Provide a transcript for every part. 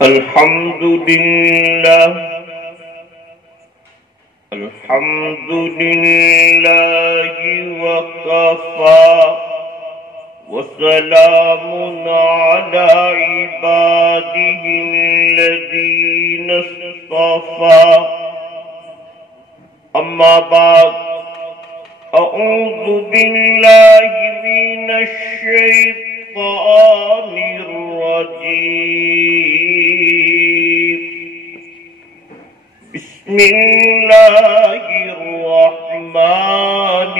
الحمد لله الحمد لله وكفى وسلام على عباده الذين اصطفى أما بعد أعوذ بالله من الشيطان الرجيم بسم الله الرحمن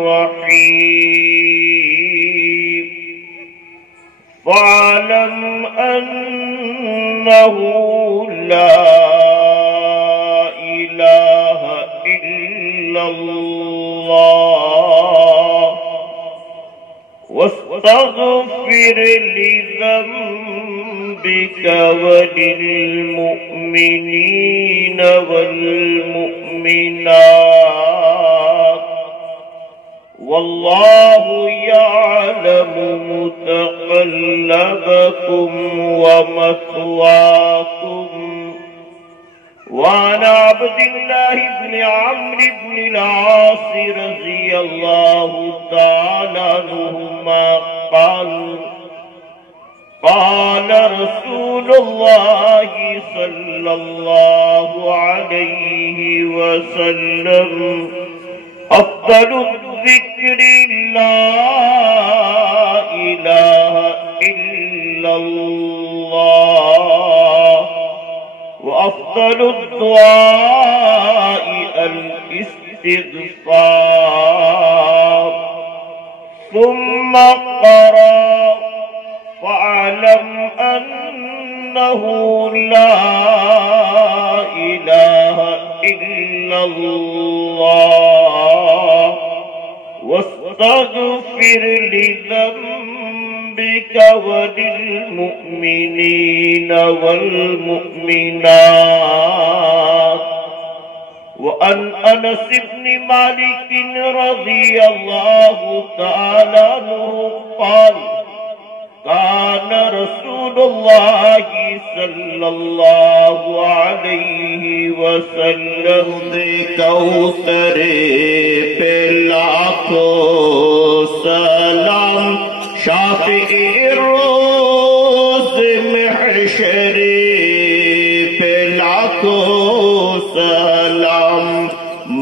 الرحيم فاعلم أنه لا إله إلا الله واستغفر لذنبك وللمؤمنين والمؤمنات والله يعلم متقلبكم ومثواكم. وعن عبد الله بن عمرو بن العاص رضي الله تعالى عنهما قال رسول الله صلى الله عليه وسلم أفضل الذكر لا إله إلا الله وأفضل الدعاء الاستغفار. ثم قرأ فاعلم أنه لا إله إلا الله واستغفر لذنبك وللمؤمنين والمؤمنات. وعن أنس بن مالك رضي الله تعالى عنه قال كان رسول الله صلى الله عليه وسلم کوثر پہ لاکھوں سلام شافع روز محشر پہ لاکھوں سلام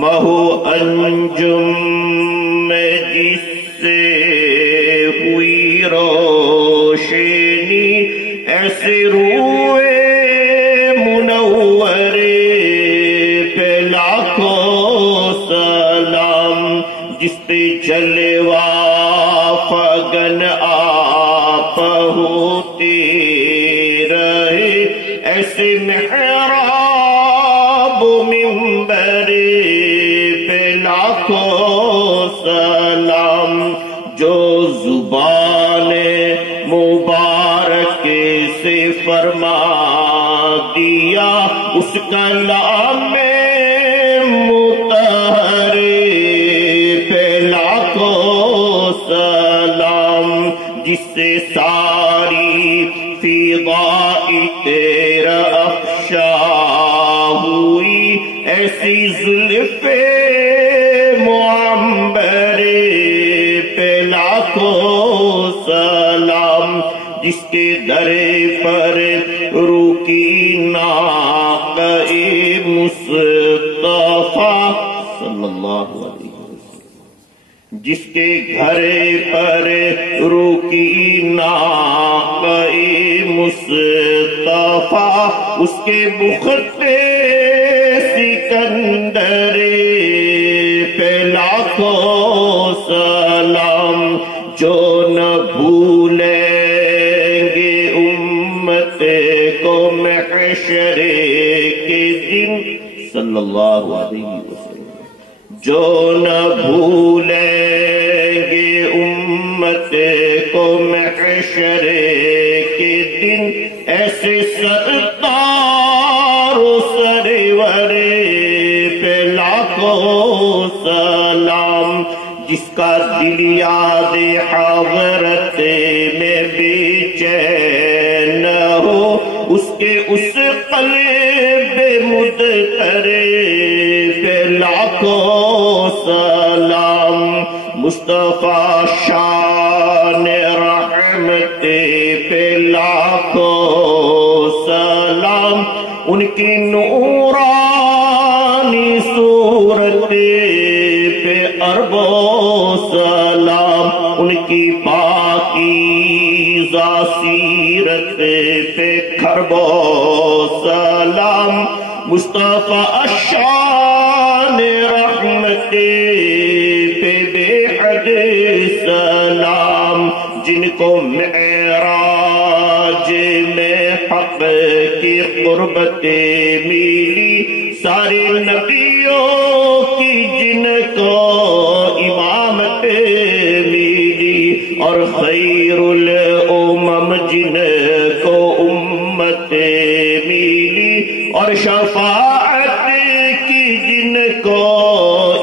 مہو انجم میں جس سے ہوئی روشنی ایسے روئے منور پہ لاکھوں سلام جس پہ جلوہ فگن آپ ہوتے رہے ایسے محراب منبر پہ لاکھوں سلام جو زبان مبارک سے فرما دیا اس کلام مطہر پہ لاکھوں سلام جس سے ساری فضائی تیرا افشا ہوئی ایسی زلف معمبر پہ لاکھوں سلام جس کے در پر روکی ناقہ مصطفیٰ صلی اللہ علیہ وسلم جس کے گھر پر روکی ناقہ مصطفیٰ اس کے بخت سکندر پہ لاکھوں سلام جو نہ بھولیں گے امت کو محشر کے دن صلی اللہ علیہ وسلم جو نہ بھولیں گے امت کو محشر کے دن ایسے سرکار و سرور پہ لاکھوں سلام جس کا دل یاد حضرت میں بے چین ہو اس کے اس قلب مدتر پہ لاکھوں سلام مصطفیٰ شان رحمت پہ لاکھوں سلام ان کی نورانی صورت پہ اربوں سلام ان کی پاکیزہ سیرت پہ کھربوں سلام مصطفیٰ شان رحمت پہ بے حد سلام جن کو معراج میں حق کی قربت ملی سارے نبیوں کی جن کو امامت ملی اور خیر الامم جن کو امت ملی اور شفاعت کی جن کو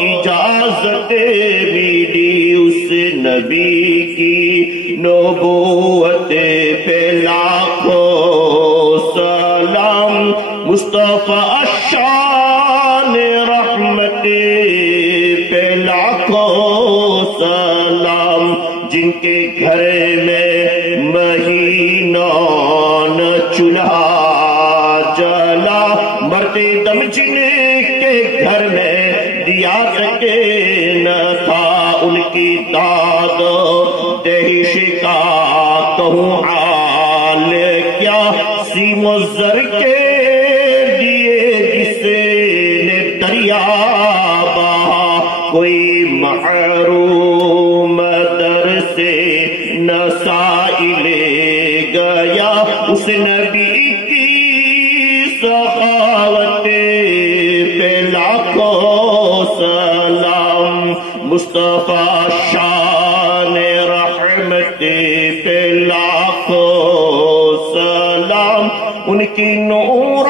اجازت ملی اس نبی کی نبوت پہ لاکھوں سلام مصطفیٰ شان رحمت پہ لاکھوں سلام جن کے گھر میں مہینوں چولہا جلا مرتے دم جن کے گھر میں دیا تکے نہ تھا ان کی داد دہش کا کہوں حال کیا سیم و زر کے دیے جس نے دریا بہا کوئی محروم در سے نہ سائل گیا اس نبی کی سخاوت پہ لاکھوں سلام مصطفیٰ شان رحمت پہ لاکھوں سلام ان کی نورانی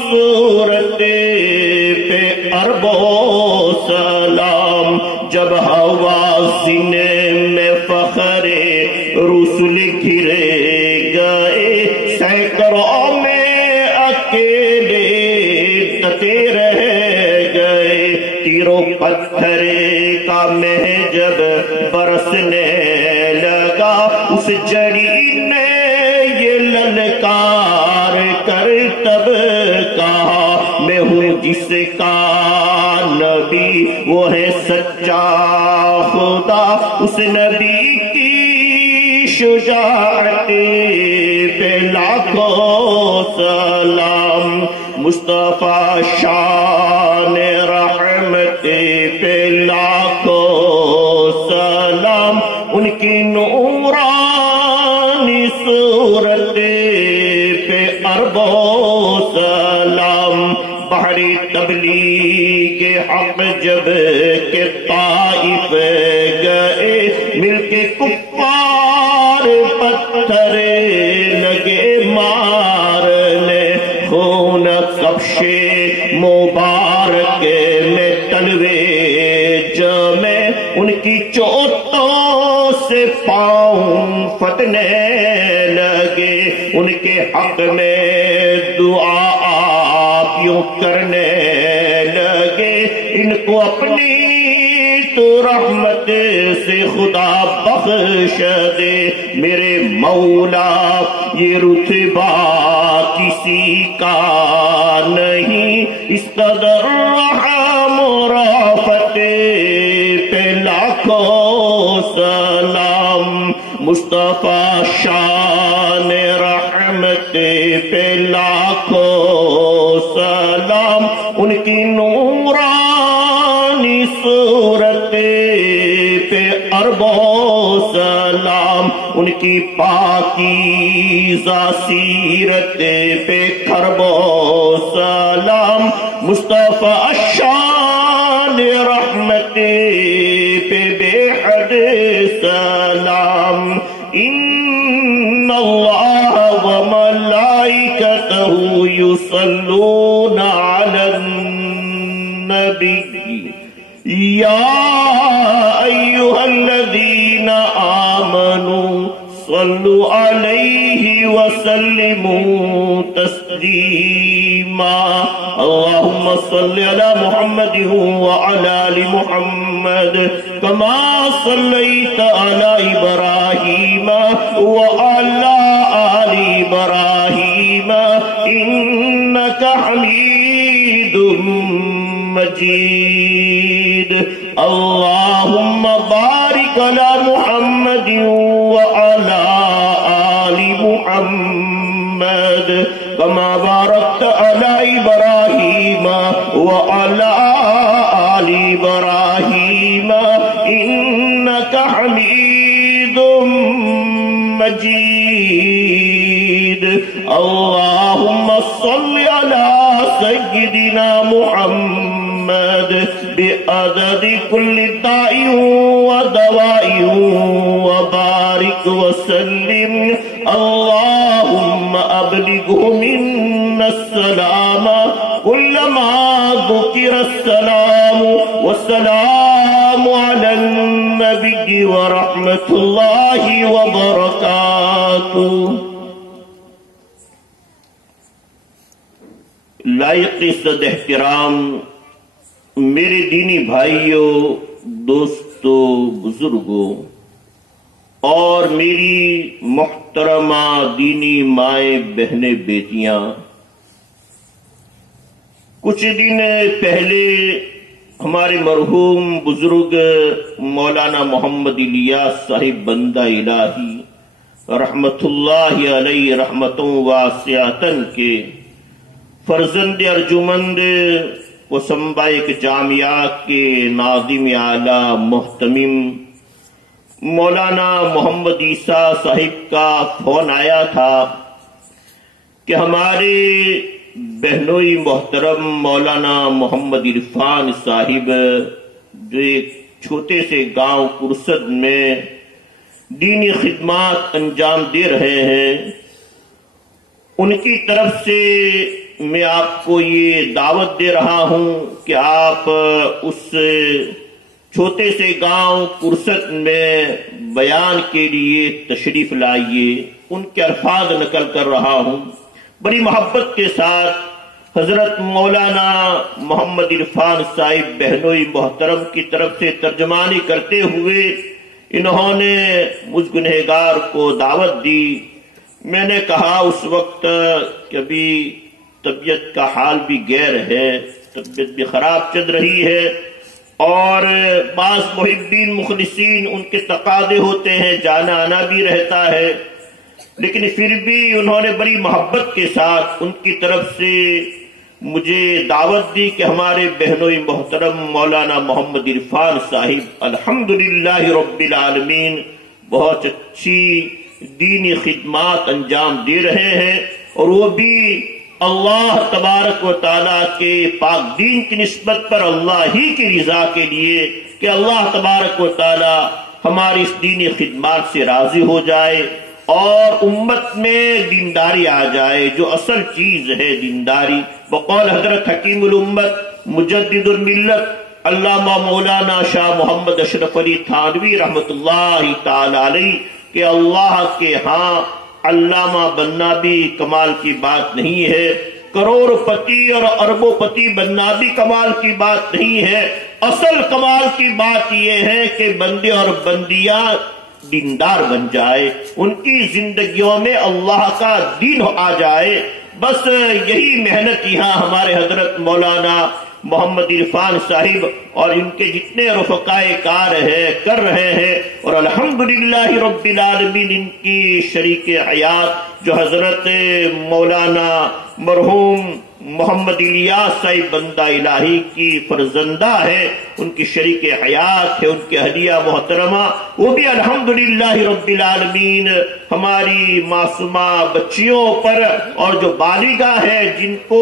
صورت پہ اربوں سلام جب حوازن میں فخر رسل گھرے گئے سینکڑوں میں اکیلے ڈٹے رہ گئے تیروں پتھر کا مہ جب برسنے لگا اس جڑی نے یہ للکار کر تب کہا میں ہوں جس کا نبی وہ ہے سچا خدا اس نبی کی شجاعت پہ لاکھوں سلام مصطفیٰ شان رحمت پہ لاکھوں سلام ان کی نورانی صورت پہ اربوں سلام بحری تبلیغ حق جب کہ طائف گئے مل کے کفار پتھر لگے مارنے خون کبش مبارک میں تلوے جمے ان کی چوتوں سے پاؤں فتنے لگے ان کے حق میں دعا آپ یوں کرنے لگے ان کو اپنی تو رحمت سے خدا بخش دے میرے مولا یہ رتبہ کسی کا نہیں اس قدر رحم و رافت پہ لاکھوں سلام مصطفیٰ شان رحمت پہ لاکھوں سلام ان کی نورانی صورت پہ اربوں سلام ان کی پاکیزہ سیرت پہ کھربوں سلام مصطفیٰ شان رحمت پہ بے حد سلام ان اللہ وملائکتہ یصلون علی النبی یا ایھا الذین آمنوا صلوا علیہ وسلم وسلموا تسليما اللهم صل على محمد وعلى آل محمد كما صليت على إبراهيم وعلى آل إبراهيم إنك حميد مجيد اللهم بارك على محمد وعلى آل محمد كما باركت على إبراهيم وعلى آل إبراهيم إنك حميد مجيد اللهم صل على سيدنا محمد بعدد كل داء ودواء وبارك وسلم اللهم أبلغه منا السلام كلما ذكر السلام والسلام على النبي ورحمة الله وبركاته لائق صد احترام میرے دینی بھائیوں، دوستوں، بزرگوں اور میری محترمہ دینی مائیں بہنیں بیٹیاں، کچھ دن پہلے ہمارے مرحوم بزرگ مولانا محمد الیاس صاحب بندہ الہی رحمت اللہ علیہ رحمتوں واسعتن کے فرزند ارجمند و سمبائک جامعات کے ناظم اعلیٰ محتمم مولانا محمد عیسیٰ صاحب کا فون آیا تھا کہ ہمارے بہنوئی محترم مولانا محمد عرفان صاحب جو ایک چھوٹے سے گاؤں کرسد میں دینی خدمات انجام دے رہے ہیں، ان کی طرف سے میں آپ کو یہ دعوت دے رہا ہوں کہ آپ اس چھوٹے سے گاؤں کرسد میں بیان کے لیے تشریف لائیے۔ ان کے الفاظ نقل کر رہا ہوں۔ بڑی محبت کے ساتھ حضرت مولانا محمد عرفان صاحب بہنوئی محترم کی طرف سے ترجمانی کرتے ہوئے انہوں نے مجھ گنہگار کو دعوت دی۔ میں نے کہا اس وقت کہ ابھی طبیعت کا حال بھی غیر ہے، طبیعت بھی خراب چل رہی ہے اور بعض محبین مخلصین ان کے تقاضے ہوتے ہیں، جانا آنا بھی رہتا ہے، لیکن پھر بھی انہوں نے بڑی محبت کے ساتھ ان کی طرف سے مجھے دعوت دی کہ ہمارے بہنوئی محترم مولانا محمد عرفان صاحب الحمدللہ رب العالمین بہت اچھی دینی خدمات انجام دے رہے ہیں، اور وہ بھی اللہ تبارک و تعالیٰ کے پاک دین کی نسبت پر اللہ ہی کی رضا کے لیے کہ اللہ تبارک و تعالیٰ ہماری اس دینی خدمات سے راضی ہو جائے اور امت میں دینداری آ جائے، جو اصل چیز ہے دینداری۔ بقول حضرت حکیم الامت مجدد الملت علامہ مولانا شاہ محمد اشرف علی تھانوی رحمت اللہ تعالی علیہ کہ اللہ کے ہاں علامہ بننا بھی کمال کی بات نہیں ہے، کروڑ پتی اور اربوں پتی بننا بھی کمال کی بات نہیں ہے، اصل کمال کی بات یہ ہے کہ بندے اور بندیاں دیندار بن جائے، ان کی زندگیوں میں اللہ کا دین آ جائے۔ بس یہی محنت یہاں ہمارے حضرت مولانا محمد عرفان صاحب اور ان کے جتنے رفقائے کار ہیں کر رہے ہیں، اور الحمدللہ رب العالمین ان کی شریک حیات جو حضرت مولانا مرحوم محمد الیاس صاحب بندہ الہی کی فرزندہ ہے، ان کی شریک حیات ہے، ان کی ہدیہ محترمہ، وہ بھی الحمدللہ رب العالمین ہماری معصومہ بچیوں پر اور جو بالغہ ہے جن کو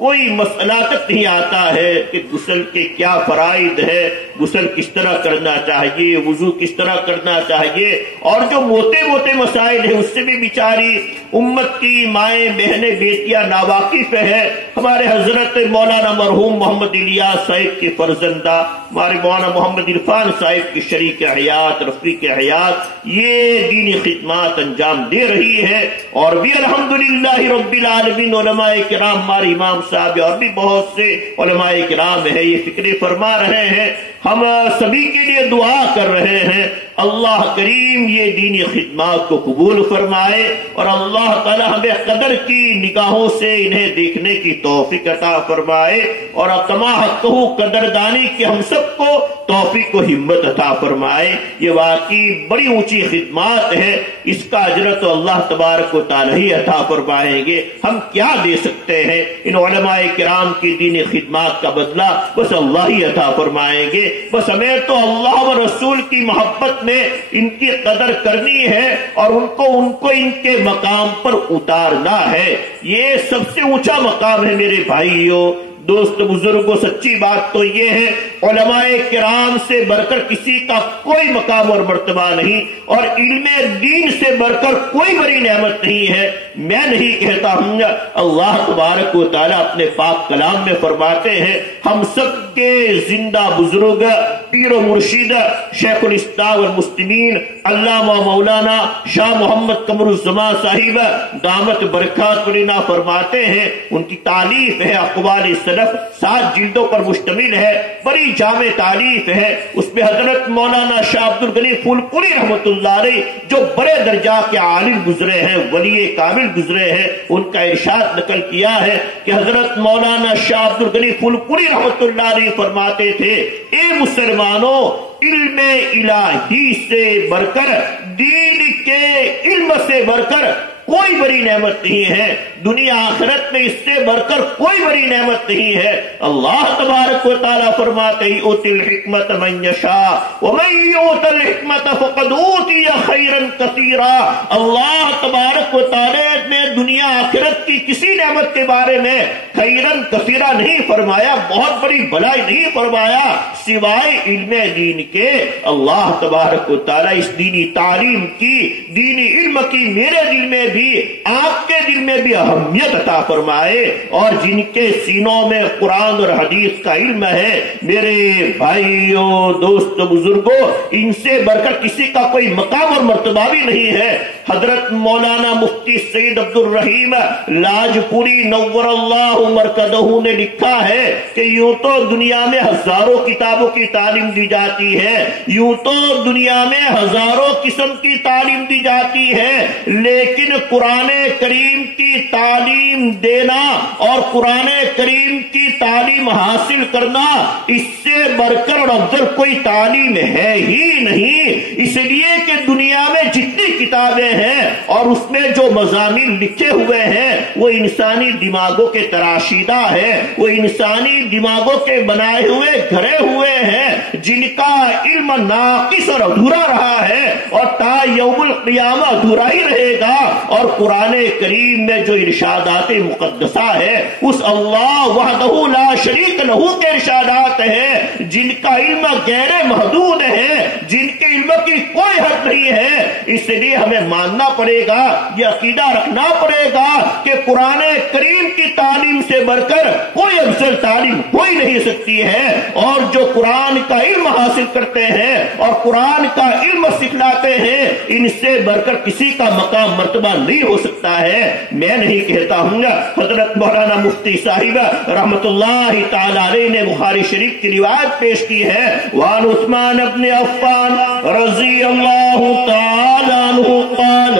کوئی مسئلہ تک نہیں آتا ہے کہ غسل کے کیا فرائض ہے، غسل کس طرح کرنا چاہیے، وضو کس طرح کرنا چاہیے، اور جو موٹے موٹے مسائل ہیں اس سے بھی بیچاری امت کی مائیں بہنیں بیٹیاں ناواقف ہے۔ ہمارے حضرت مولانا مرحوم محمد الیاس صاحب کے فرزندہ ہمارے مولانا محمد عرفان صاحب کی شریک حیات رفیق حیات یہ دینی خدمات انجام دے رہی ہے، اور بھی الحمدللہ رب العالمین علماء کرام ہمارے امام صاحب اور بھی بہت سے علماء کرام ہے یہ فکر فرما رہے ہیں۔ ہم سبھی کے لیے دعا کر رہے ہیں اللہ کریم یہ دینی خدمات کو قبول فرمائے، اور اللہ تعالی ہمیں قدر کی نگاہوں سے انہیں دیکھنے کی توفیق عطا فرمائے، اور کما حقہ قدردانی کی ہم سب کو توفیق و ہمت عطا فرمائے۔ یہ واقعی بڑی اونچی خدمات ہے، اس کا اجر تو اللہ تبارک و تعالی ہی عطا فرمائیں گے۔ ہم کیا دے سکتے ہیں؟ ان علماء کرام کی دینی خدمات کا بدلہ بس اللہ ہی عطا فرمائیں گے۔ بس ہمیں تو اللہ و رسول کی محبت میں ان کی قدر کرنی ہے، اور ان کو ان کے مقام پر اتارنا ہے۔ یہ سب سے اونچا مقام ہے میرے بھائیوں، دوست بزرگوں۔ سچی بات تو یہ ہے علماء کرام سے بڑھ کر کسی کا کوئی مقام اور مرتبہ نہیں، اور علم دین سے بڑھ کر کوئی بڑی نعمت نہیں ہے۔ میں نہیں کہتا ہوں، اللہ تبارک و تعالیٰ اپنے پاک کلام میں فرماتے ہیں ہم سب کے زندہ بزرگ پیر و مرشد شیخ الاسلام والمسلمین علامہ مولانا شاہ محمد قمر الزمان صاحب دامت برکات مرینا فرماتے ہیں، ان کی تعلیف ہے اقوال سلف، 7 جلدوں پر مشتمل ہے، بڑی جامع تعلیف ہے۔ اس میں حضرت مولانا شاہ عبد الغنی پھول پوری رحمت اللہ علیہ جو بڑے درجہ کے عالم گزرے ہیں، ولی کامل گزرے ہیں، ان کا ارشاد نقل کیا ہے کہ حضرت مولانا شاہ عبد الغنی پھول پوری رحمت اللہ علیہ فرماتے تھے اے مسلمانوں، علم الہی سے بڑھ کر، دین کے علم سے بڑھ کر کوئی بڑی نعمت نہیں ہے، دنیا آخرت میں اس سے بڑھ کر کوئی بڑی نعمت نہیں ہے۔ اللہ تبارک و تعالیٰ فرماتے ہیں اوتی الحکمت من یشاء ومن یؤت الحکمت فقد اوتی خیرا کثیرا۔ اللہ تبارک و تعالیٰ نے دنیا آخرت کی کسی نعمت کے بارے میں خیرا کثیرا نہیں فرمایا، بہت بڑی بھلائی نہیں فرمایا سوائے علم دین کے۔ اللہ تبارک و تعالیٰ اس دینی تعلیم کی، دینی علم کی میرے دل میں بھی آپ کے دل میں بھی اہمیت عطا فرمائے، اور جن کے سینوں میں قرآن اور حدیث کا علم ہے میرے بھائیوں دوست بزرگوں، ان سے بڑھ کر کسی کا کوئی مقام اور مرتبہ بھی نہیں ہے۔ حضرت مولانا مفتی سید عبد الرحیم لاجپوری نور اللہ مرکزہ نے لکھا ہے کہ یوں تو دنیا میں ہزاروں کتابوں کی تعلیم دی جاتی ہے، یوں تو دنیا میں ہزاروں قسم کی تعلیم دی جاتی ہے، لیکن قرآن کریم کی تعلیم دینا اور قرآن کریم کی تعلیم حاصل کرنا اس سے بڑھ کر اور افضل کوئی تعلیم ہے ہی نہیں۔ اس لیے کہ دنیا میں جتنی کتابیں ہیں اور اس میں جو مضامین لکھے ہوئے ہیں وہ انسانی دماغوں کے تراشیدہ ہے، وہ انسانی دماغوں کے بنائے ہوئے گھرے ہوئے ہیں، جن کا علم ناقص اور ادھورا رہا ہے اور تا یوم القیامہ ادھورا ہی رہے گا۔ اور قرآن کریم میں جو ارشادات مقدسہ ہے اس اللہ وحدہ لا شریک لہ کے ارشادات ہیں، جن کا علم غیر محدود ہے، جن کے علم کی کوئی حد نہیں ہے۔ اس لیے ہمیں ماننا پڑے گا، یہ عقیدہ رکھنا پڑے گا کہ قرآن کریم کی تعلیم سے بڑھ کر کوئی افضل تعلیم ہوئی نہیں سکتی ہے، اور جو قرآن کا علم حاصل کرتے ہیں اور قرآن کا علم سکھلاتے ہیں ان سے بڑھ کر کسی کا مقام مرتبہ نہیں ہو سکتا ہے۔ میں نہیں کہتا ہوں، حضرت مولانا مفتی صاحب رحمت اللہ تعالی علیہ نے بخاری شریف کی روایت پیش کی ہے، وعن عثمان بن عفان رضی اللہ تعالی عنہ قال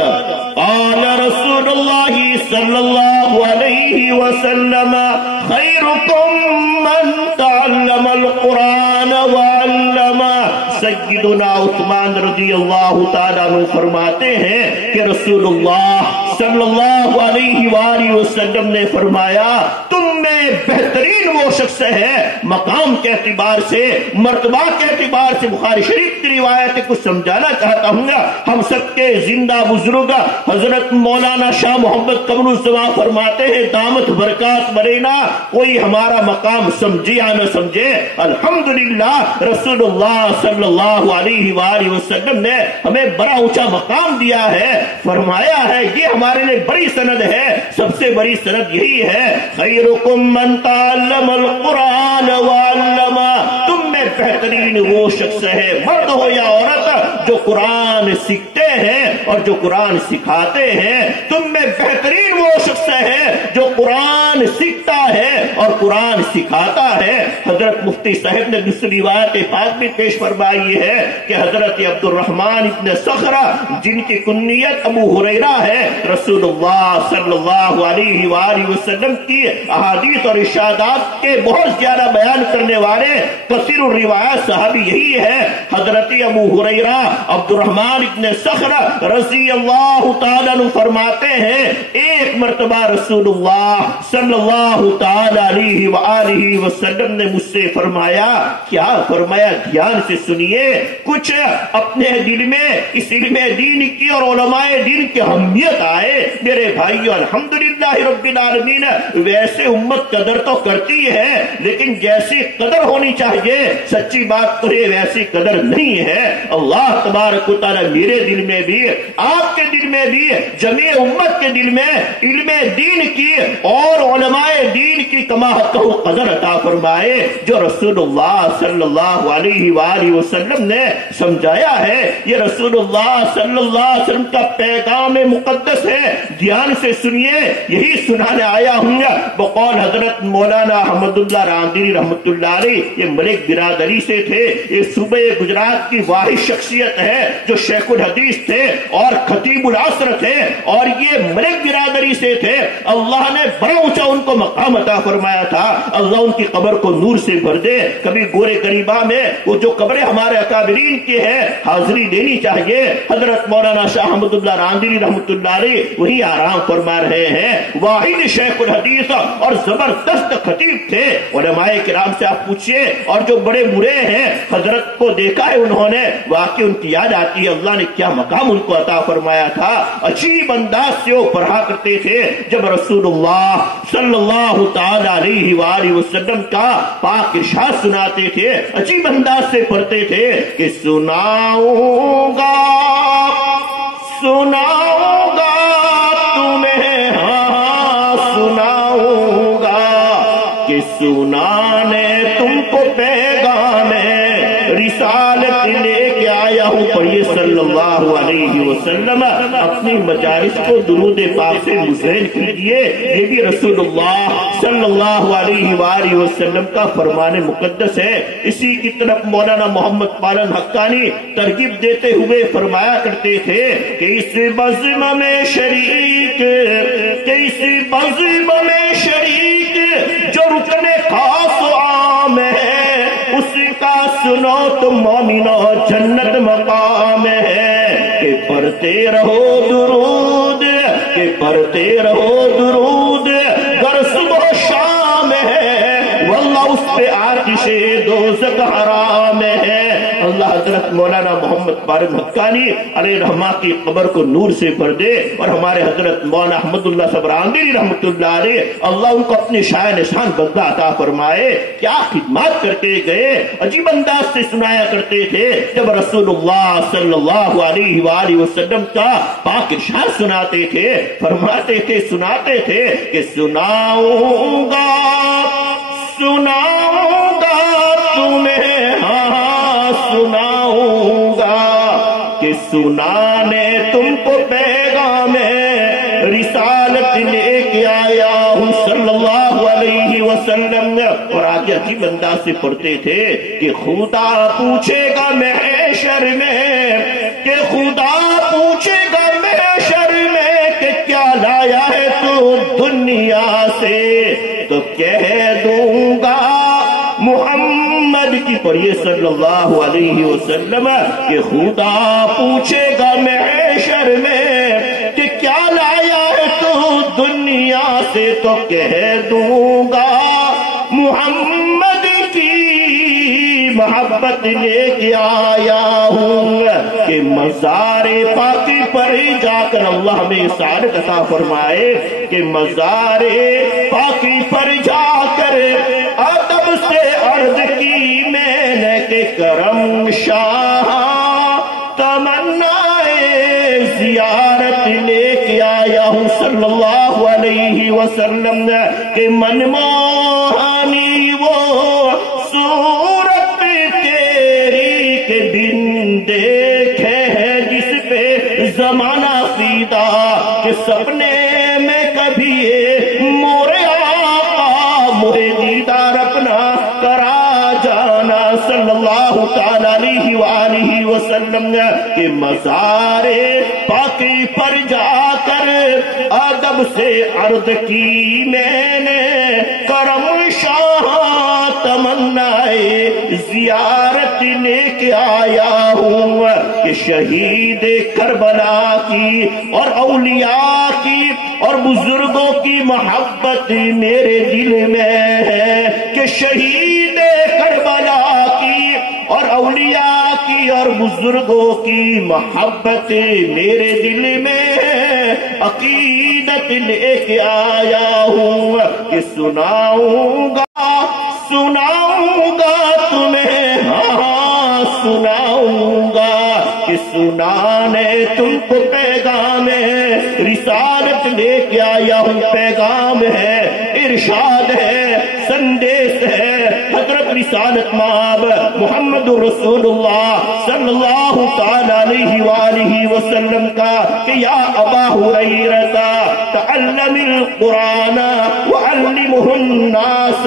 قال رسول اللہ صلی اللہ علیہ وسلم خیرکم من تعلم القرآن وعلم۔ سیدنا عثمان رضی اللہ تعالیٰ عنہ فرماتے ہیں کہ رسول اللہ صلی اللہ علیہ وآلہ وسلم نے فرمایا تم میں بہترین وہ شخص ہے مقام کے اعتبار سے، مرتبہ کے اعتبار سے۔ بخاری شریف کی روایت کچھ سمجھانا چاہتا ہوں گا۔ ہم سب کے زندہ بزرگ حضرت مولانا شاہ محمد قمر الزمان فرماتے ہیں دامت برکات برینا، کوئی ہمارا مقام سمجھے یا نہ سمجھے، الحمدللہ رسول اللہ صلی اللہ علیہ وآلہ وسلم نے ہمیں بڑا اونچا مقام دیا ہے، فرمایا ہے یہ ہمارے لیے بڑی سند ہے۔ سب سے بڑی سند یہی ہے خیرکم من تعلم القرآن وعلمہ، تم میں بہترین وہ شخص ہے مرد ہو یا عورت جو قرآن سیکھتے ہیں اور جو قرآن سکھاتے ہیں۔ تم میں بہترین وہ شخص ہے جو قرآن سیکھتا ہے اور قرآن سکھاتا ہے۔ حضرت مفتی صاحب نے دوسری روایت پاک میں پیش فرمائی ہے کہ حضرت عبد الرحمن ابن صخرہ جن کی کنیت ابو ہریرہ ہے، رسول اللہ صلی اللہ علیہ وآلہ وسلم کی احادیث اور ارشادات کے بہت زیادہ بیان کرنے والے کثیر الروایات صحابی یہی ہے۔ حضرت ابو ہریرہ عبد الرحمن ابن صخرہ رضی اللہ تعالیٰ عنہ فرماتے ہیں ایک مرتبہ رسول اللہ صلی اللہ تعالیٰ علیہ وآلہ وسلم نے مجھ سے فرمایا، کیا فرمایا؟ دھیان سے سنیے، کچھ اپنے دل میں اس علم دین کی اور علماء دین کی اہمیت آئے۔ میرے بھائیو الحمدللہ رب العالمین، ویسے امت قدر تو کرتی ہے لیکن جیسی قدر ہونی چاہیے سچی بات تو یہ ویسی قدر نہیں ہے۔ اللہ تبارک و تعالی میرے دل میں بھی، آپ کے دل میں بھی، جميع امت کے دل میں علم دین کی اور علماء دین کی کما حق قدر عطا فرمائے جو رسول اللہ صلی اللہ علیہ وآلہ وسلم نے سمجھایا ہے۔ یہ رسول اللہ صلی اللہ علیہ وسلم کا پیغام مقدس ہے، دھیان سے سنیے، یہی سنانے آیا ہوں گا بقول حضرت مولانا احمد اللہ راندری رحمت اللہ علیہ۔ یہ ملک برادری سے تھے، یہ صوبہ گجرات کی واحد شخصیت ہے جو شیخ الحدیث تھے اور خطیب العصر تھے اور یہ ملک برادری سے تھے۔ اللہ نے بڑا اونچا ان کو مقام عطا فرمایا تھا، اللہ ان کی قبر کو نور سے بھر دے۔ کبھی گورے قریبا میں وہ جو قبریں ہمارے اکابرین کی ہے حاضری دینی چاہیے۔ حضرت مولانا شاہ احمد اللہ راندری رحمت اللہ علیہ وہی آرام فرما رہے ہیں، واحد شیخ الحدیث اور زبردست خطیب تھے۔ علماء کرام سے آپ پوچھئے اور جو بڑے برے ہیں حضرت کو دیکھا ہے انہوں نے، واقعی ان کی یاد آتی ہے اللہ نے کیا مقام ان کو عطا فرمایا تھا۔ عجیب انداز سے وہ پڑھا کرتے تھے جب رسول اللہ صلی اللہ تعالی علیہ وآلہ وسلم کا پاک ارشاد سناتے تھے، عجیب انداز سے پڑھتے تھے کہ سناؤں گا سناؤں گا تمہیں، ہاں سناؤں گا کہ سنانے تم کو پیغام رسالت لے کے آیا ہوں۔ پڑھیے صلی اللہ علیہ وسلم، اپنی مجالس کو درود پاک سے مزین کیجئے، یہ بھی رسول اللہ صلی اللہ علیہ وآلہ وسلم کا فرمان مقدس ہے۔ اسی کی طرف مولانا محمد پالن حقانی ترغیب دیتے ہوئے فرمایا کرتے تھے کہ اس بزم میں شریک، کہ اس بزم میں شریک جو رکن خاص و عام ہے اس کا سنو تو مومنو جنت مقام ہے۔ کہ پڑھتے رہو درود، کہ پڑھتے رہو درود، گر صبح شام ہے واللہ اس پہ آتش دوزخ حرام ہے۔ اللہ حضرت مولانا محمد پالن حقانی علیہ رحمہ کی قبر کو نور سے بھر دے اور ہمارے حضرت مولانا احمد اللہ صاحب راندری رحمت اللہ علیہ اللہ ان کو اپنے شاہ نشان بندہ عطا فرمائے۔ کیا خدمات کرتے گئے، عجیب انداز سے سنایا کرتے تھے جب رسول اللہ صلی اللہ علیہ وآلہ وسلم کا پاک ارشاد سناتے تھے، فرماتے تھے، سناتے تھے کہ سناؤں گا سناؤں گا تمہیں، ہاں سناؤں گا کہ سنانے تم کو پیغام رسالت لے کے آیا ہوں صلی اللہ علیہ وسلم۔ اور آگے عجیب انداز سے پڑھتے تھے کہ خدا پوچھے گا محشر میں، کہ خدا پوچھے گا محشر میں کہ کیا لایا ہے تو دنیا سے، تو کہہ دوں گا محمد کی، پڑھیے صلی اللہ علیہ وسلم، کہ خدا پوچھے گا محشر میں کہ کیا لایا ہے دنیا سے تو کہہ دوں گا محمد کی محبت لے کے آیا ہوں کہ مزار پاک پر جا کر اللہ میں سعادت عطا فرمائے کہ مزار پاک پر جا کر ادب سے عرض کی میں نے کہ کرم شاہ تمنا زیارت لے کے آیا ہوں صلی اللہ علیہ وسلم کہ منموہانی وہ صورت تیری کے دن دیکھے ہیں جس پہ زمانہ فیدا کہ سپنے میں کبھی مورے آقا مجھے دیدار اپنا کرا جانا صلی اللہ تعالی علیہ وآلہ وسلم کہ مزار پاکی پر جا کر ادب سے عرض کی میں نے کرم شاہ تمنائے زیارت لے کے آیا ہوں کہ شہید کربلا کی اور اولیاء کی اور بزرگوں کی محبت میرے دل میں ہے کہ شہید کربلا کی اور اولیاء کی اور بزرگوں کی محبت میرے دل میں ہے عقیدت لے کے آیا ہوں کہ سناؤں گا تمہیں ہاں سناؤں گا کہ سنانے تم کو پیغام رسالت لے کے آیا ہوں پیغام ہے ارشاد ہے سندیش ہے حضرت رسالت مآب محمد رسول اللہ صلی اللہ تعالی علیہ وآلہ وسلم کا کہ یا ابا ہریرہ تعلم القرآن وعلمه الناس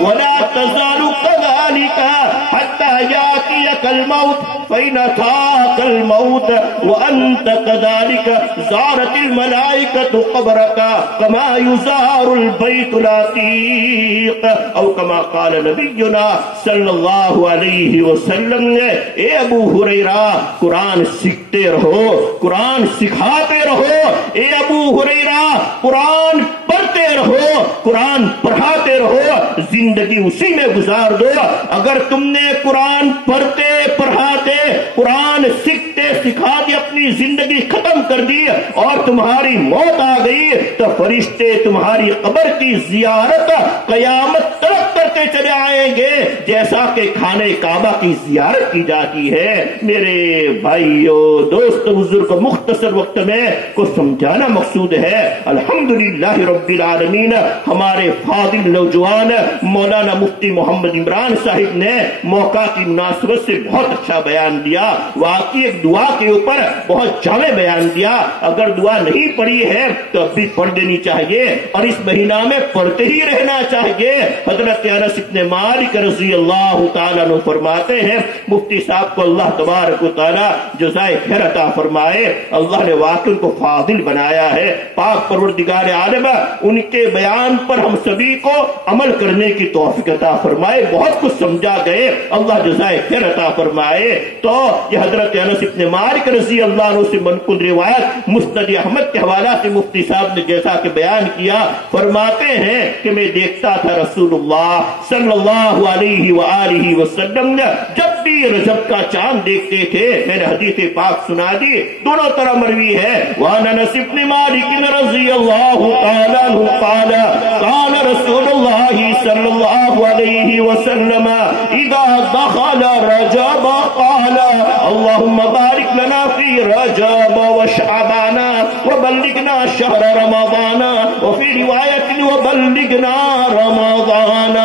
ولا تزال كذلك حتى يأتيك الموت فإن أتاك الموت وأنت كذلك زارت الملائكة قبرك كما يزار البيت العتيق أو كما قال نبينا صلی اللہ علیہ وسلم نے اے ابو ہریرہ قرآن سیکھتے رہو قرآن سکھاتے رہو اے ابو ہریرہ قرآن پڑھتے رہو قرآن پڑھاتے رہو زندگی اسی میں گزار دو اگر تم نے قرآن پڑھتے پڑھاتے قرآن سیکھتے سکھاتے اپنی زندگی ختم کر دی اور تمہاری موت آ گئی تو فرشتے تمہاری قبر کی زیارت قیامت تک کرتے چلے آئیں گے جیسا کہ خانہ کعبہ کی زیارت کی جاتی ہے میرے بھائیو دوست بزرگ مختصر وقت میں کو سمجھانا مقصود ہے الحمدللہ رب العالمین ہمارے فاضل نوجوان مولانا مفتی محمد عمران صاحب نے موقع کی مناسبت سے بہت اچھا بیان دیا واقعی ایک دعا کے اوپر بہت جامع بیان دیا اگر دعا نہیں پڑھی ہے تو اب بھی پڑھ دینی چاہیے اور اس مہینہ میں پڑھتے ہی رہنا چاہیے حضرت انس بن مالک رضی اللہ تعالیٰ عنہ فرماتے ہیں مفتی صاحب کو اللہ تبارک و تعالیٰ جزائے خیر عطا فرمائے اللہ نے واقعی کو فاضل بنایا ہے پاک پروردگار عالم ان کے بیان پر ہم سبھی کو عمل کرنے کی توفیق عطا فرمائے بہت کچھ سمجھا گئے اللہ جزائے خیر عطا فرمائے تو یہ حضرت انس بن مالک رضی اللہ عنہ سے منقول روایت مسند احمد کے حوالہ سے مفتی صاحب نے جیسا کہ بیان کیا فرماتے ہیں کہ میں دیکھتا تھا رسول اللہ صلی اللہ علیہ وآلہ وسلم جب بھی رجب کا چاند دیکھتے تھے میں نے حدیث پاک سنا دی دونوں طرح مروی ہے وَعَنْ أَنَسِ بْنِ مَالِكٍ رَضِيَ اللَّهُ تَعَالَى عَنْهُ قَالَ قَالَ رسول الله صلى الله عليه وسلم إذا دخل رجب قال اللهم بارك لنا في رجب وشعبان وبلغنا شهر رمضان وفي رواية وبلغنا رمضان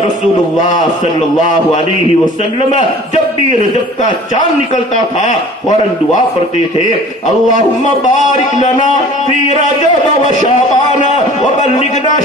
رسول اللہ صلی اللہ علیہ وسلم جب بھی رجب کا چاند نکلتا تھا فوراً دعا پڑھتے تھے اللہم بارک لنا فی رجب و شعبان وبلغنا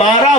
12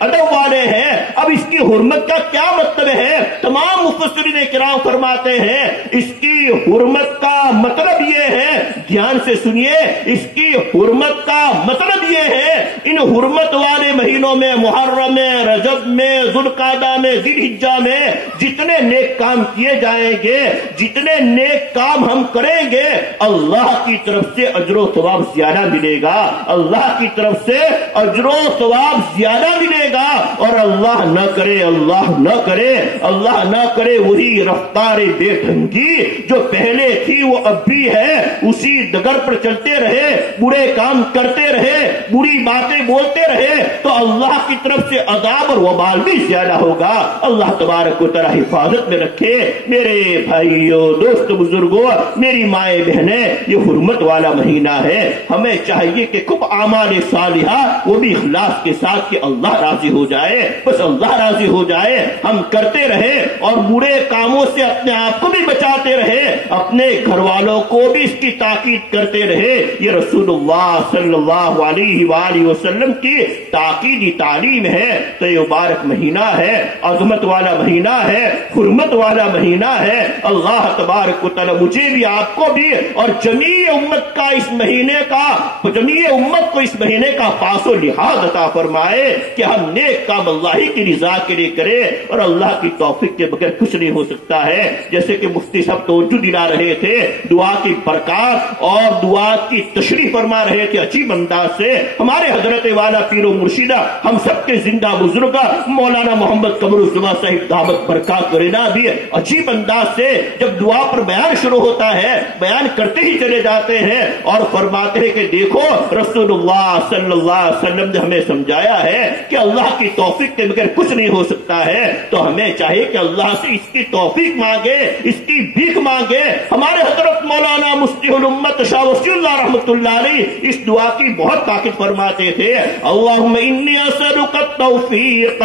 ادب والے ہیں، اب اس کی حرمت کا کیا مطلب ہے؟ تمام مفسرین کرام فرماتے ہیں اس کی حرمت کا مطلب یہ ہے، دھیان سے سنیے، اس کی حرمت کا مطلب یہ ہے ان حرمت والے مہینوں میں، محرم میں، رجب میں، ذوالقعدہ میں، ذی الحجہ میں جتنے نیک کام کیے جائیں گے، جتنے نیک کام ہم کریں گے، اللہ کی طرف سے اجر و ثواب زیادہ ملے گا، اللہ کی طرف سے اجر و ثواب زیادہ ملے گا۔ اور اللہ نہ کرے، اللہ نہ کرے، اللہ نہ کرے وہی رفتار بے ڈھنگی جو پہلے تھی وہ اب بھی ہے، اسی ڈگر پر چلتے رہے، برے کام کرتے رہے، بری باتیں بولتے رہے تو اللہ کی طرف سے عذاب اور وبال بھی زیادہ ہوگا۔ اللہ تبارک و تعالی حفاظت میں رکھے۔ میرے بھائیوں، دوست، بزرگوں، میری مائیں بہنیں، یہ حرمت والا مہینہ ہے، ہمیں چاہیے کہ خوب اعمال صالحہ وہ بھی اخلاص کے ساتھ کہ اللہ راضی ہو جائے، بس اللہ راضی ہو جائے، ہم کرتے رہے اور برے کاموں سے اپنے آپ کو بھی بچاتے رہے، اپنے گھر والوں کو بھی اس کی تاکید کرتے رہے۔ یہ رسول اللہ صلی اللہ علیہ وآلہ وسلم کی تاکیدی تعلیم ہے۔ تو یہ مبارک مہینہ ہے، عظمت والا مہینہ ہے، حرمت والا مہینہ ہے۔ اللہ تبارک و تعالی مجھے بھی، آپ کو بھی اور جمیع امت کا اس مہینے کا، جمیع امت کو اس مہینے کا پاس و لحاظ عطا فرمائے کہ ہم نیک کام اللہ کی رضا کے لیے کریں، اور اللہ کی توفیق کے بغیر کچھ نہیں ہو سکتا ہے۔ جیسے کہ مفتی صاحب توجہ دلا رہے تھے، دعا کی برکات اور دعا کی تشریح فرما رہے تھے عجیب انداز سے۔ ہمارے حضرت والا پیر و مرشدہ، ہم سب کے زندہ بزرگ مولانا محمد قمر الزما صاحب دعوت برکات کرنا بھی عجیب انداز سے جب دعا پر بیان شروع ہوتا ہے، بیان کرتے ہی چلے جاتے ہیں اور فرماتے ہیں کہ دیکھو رسول اللہ صلی اللہ علیہ وسلم نے ہمیں سمجھایا ہے کہ اللہ کی توفیق کے بغیر کچھ نہیں ہو سکتا ہے، تو ہمیں چاہیے کہ اللہ سے اس کی توفیق مانگے، اس کی بھیک مانگے۔ ہمارے حضرت مولانا مفتی الامت شاہ وصی اللہ رحمۃ اللہ علیہ اس دعا کی بہت تاکید فرماتے تھے، اللہم انی اسألک التوفیق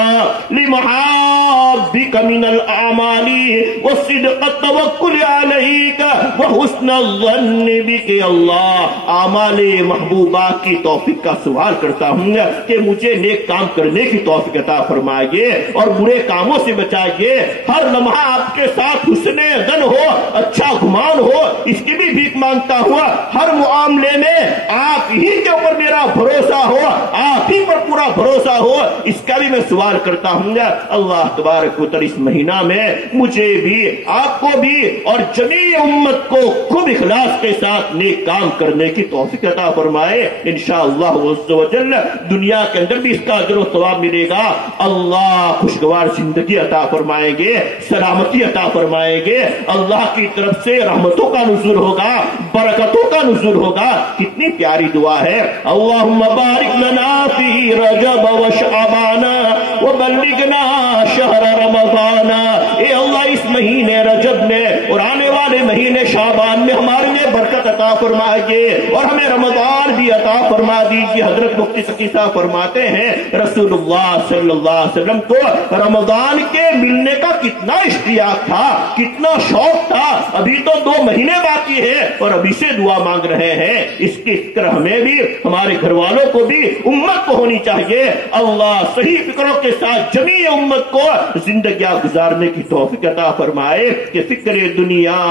لمحابک من الاعمال والصدق التوکل علیک وحسن الظن بک۔ اللہ اعمال محبوبہ کی توفیق کا سوال کرتا ہوں کہ مجھے نیک کام کرنے کی توفیق عطا فرمائیے اور برے کاموں سے بچائیے، ہر لمحہ آپ کے ساتھ حسن ظن ہو، اچھا گمان ہو، اس کی بھی بھیک مانگتا ہوا، ہر معاملے میں آپ ہی کے اوپر میرا بھروسہ ہو، آپ ہی پر پورا بھروسہ ہو، اس کا بھی میں سوال کرتا ہوں۔ اللہ تبارک و تعالی اس مہینہ میں مجھے بھی، آپ کو بھی اور جمیع امت کو خوب اخلاص کے ساتھ نیک کام کرنے کی توفیق عطا فرمائے۔ انشاءاللہ عز و جل دنیا کے اندر بھی اس کا اجر و ثواب ملے گا، اللہ خوشگوار زندگی عطا فرمائیں گے، سلامتی عطا فرمائیں گے، اللہ کی طرف سے رحمتوں کا نزول ہوگا، برکتوں کا نزول ہوگا۔ کتنی پیاری دعا ہے، اللہم بارک لنا فی رجب و شعبان وبلغنا شہر رمضان۔ اے اللہ اس مہینے رجب میں اور آنے والے مہینے شعبان میں ہمارے لیے برکت عطا فرمائیے اور ہمیں رمضان بھی عطا فرما دیجیے۔ حضرت مفتی سقی صاحب فرماتے ہیں رسول اللہ صلی اللہ علیہ وسلم کو رمضان کے ملنے کا کتنا اشتیاق تھا، کتنا شوق تھا، ابھی تو 2 مہینے باقی ہے اور ابھی سے دعا مانگ رہے ہیں۔ اس کی فکر ہمیں بھی، ہمارے گھر والوں کو بھی، امت کو ہونی چاہیے۔ اللہ صحیح فکروں کے ساتھ جمیع امت کو زندگیاں گزارنے کی توفیق عطا فرمائے کہ فکر دنیا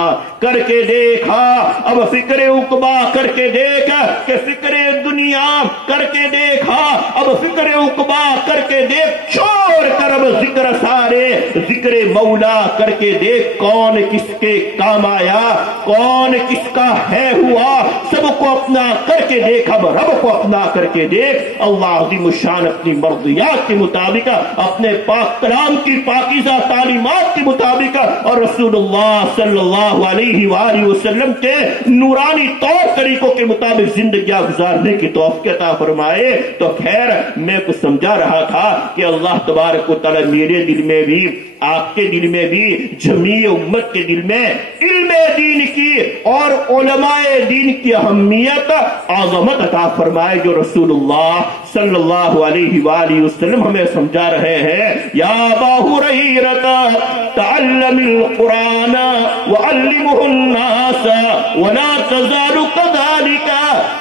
کر کے دیکھا اب فکر عقبہ کر کے دیکھ، کہ فکر دنیا کر کے دیکھا اب فکر عقبہ کر کے دیکھ، چھوڑ کر اب ذکر سارے ذکر مولا کر کے دیکھ، کون کس کے کام آیا، کون کس کا ہے ہوا، سب کو اپنا کر کے دیکھ، اب رب کو اپنا کر کے دیکھ۔ اللہ عظیم الشان اپنی مرضیات کے مطابق، اپنے پاک کلام کی پاکیزہ تعلیمات کے مطابق اور رسول اللہ صلی اللہ علیہ وآلہ وسلم کے نورانی طور طریقوں کے مطابق زندگیاں گزارنے کی توفیق عطا فرمائے۔ تو خیر میں کچھ سمجھا رہا تھا کہ اللہ تبارک و تعالی میرے دل میں بھی آپ کے دل میں بھی جمیع امت کے دل میں علم دین کی اور علماء دین کی اہمیت عظمت عطا فرمائے، جو رسول اللہ صلی اللہ علیہ وآلہ وسلم ہمیں سمجھا رہے ہیں۔ یا ابا ہریرہ تعلم القرآن وعلمہ الناس ولا تزال كذلك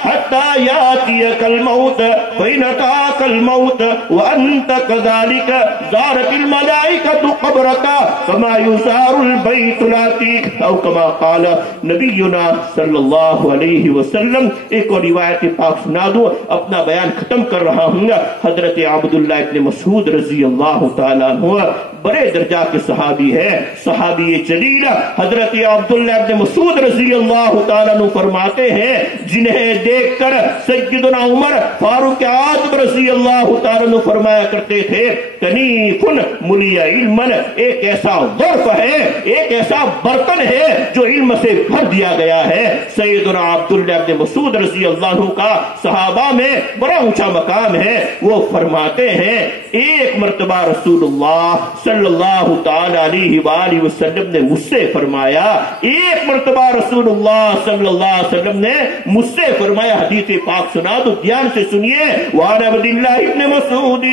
حتى يأتيك الموت فإن أتاك الموت وأنت كذلك زارت الملائكة قبرك كما يزار البيت العتيق أو كما قال نبینا صلی اللہ علیہ وسلم۔ ایک اور روایت پاک سنا دو، اپنا بیان ختم کر رہا ہوں۔ حضرت عبداللہ ابن مسعود رضی اللہ تعالیٰ عنہ بڑے درجہ کے صحابی ہے، صحابی جلیل حضرت عبداللہ ابن مسعود رضی اللہ تعالیٰ عنہ فرماتے ہیں، جنہیں دیکھ کر سیدنا عمر فاروق اعظم رضی اللہ تعالیٰ عنہ فرمایا کرتے تھے، کنیف ملی علم، ایک ایسا ظرف ہے، ایک ایسا برتن ہے جو علم سے بھر دیا گیا ہے۔ سیدنا عبداللہ ابن مسعود رضی اللہ عنہ کا صحابہ میں بڑا اونچا مقام ہے۔ وہ فرماتے ہیں، ایک مرتبہ رسول اللہ صلی اللہ تعالی علیہ وآلہ وسلم نے مجھ سے فرمایا، ایک مرتبہ رسول اللہ صلی اللہ علیہ وسلم نے مجھ سے فرمایا، حدیث پاک سنا تو دھیان سے سنیے، وعن عبداللہ ابن مسعود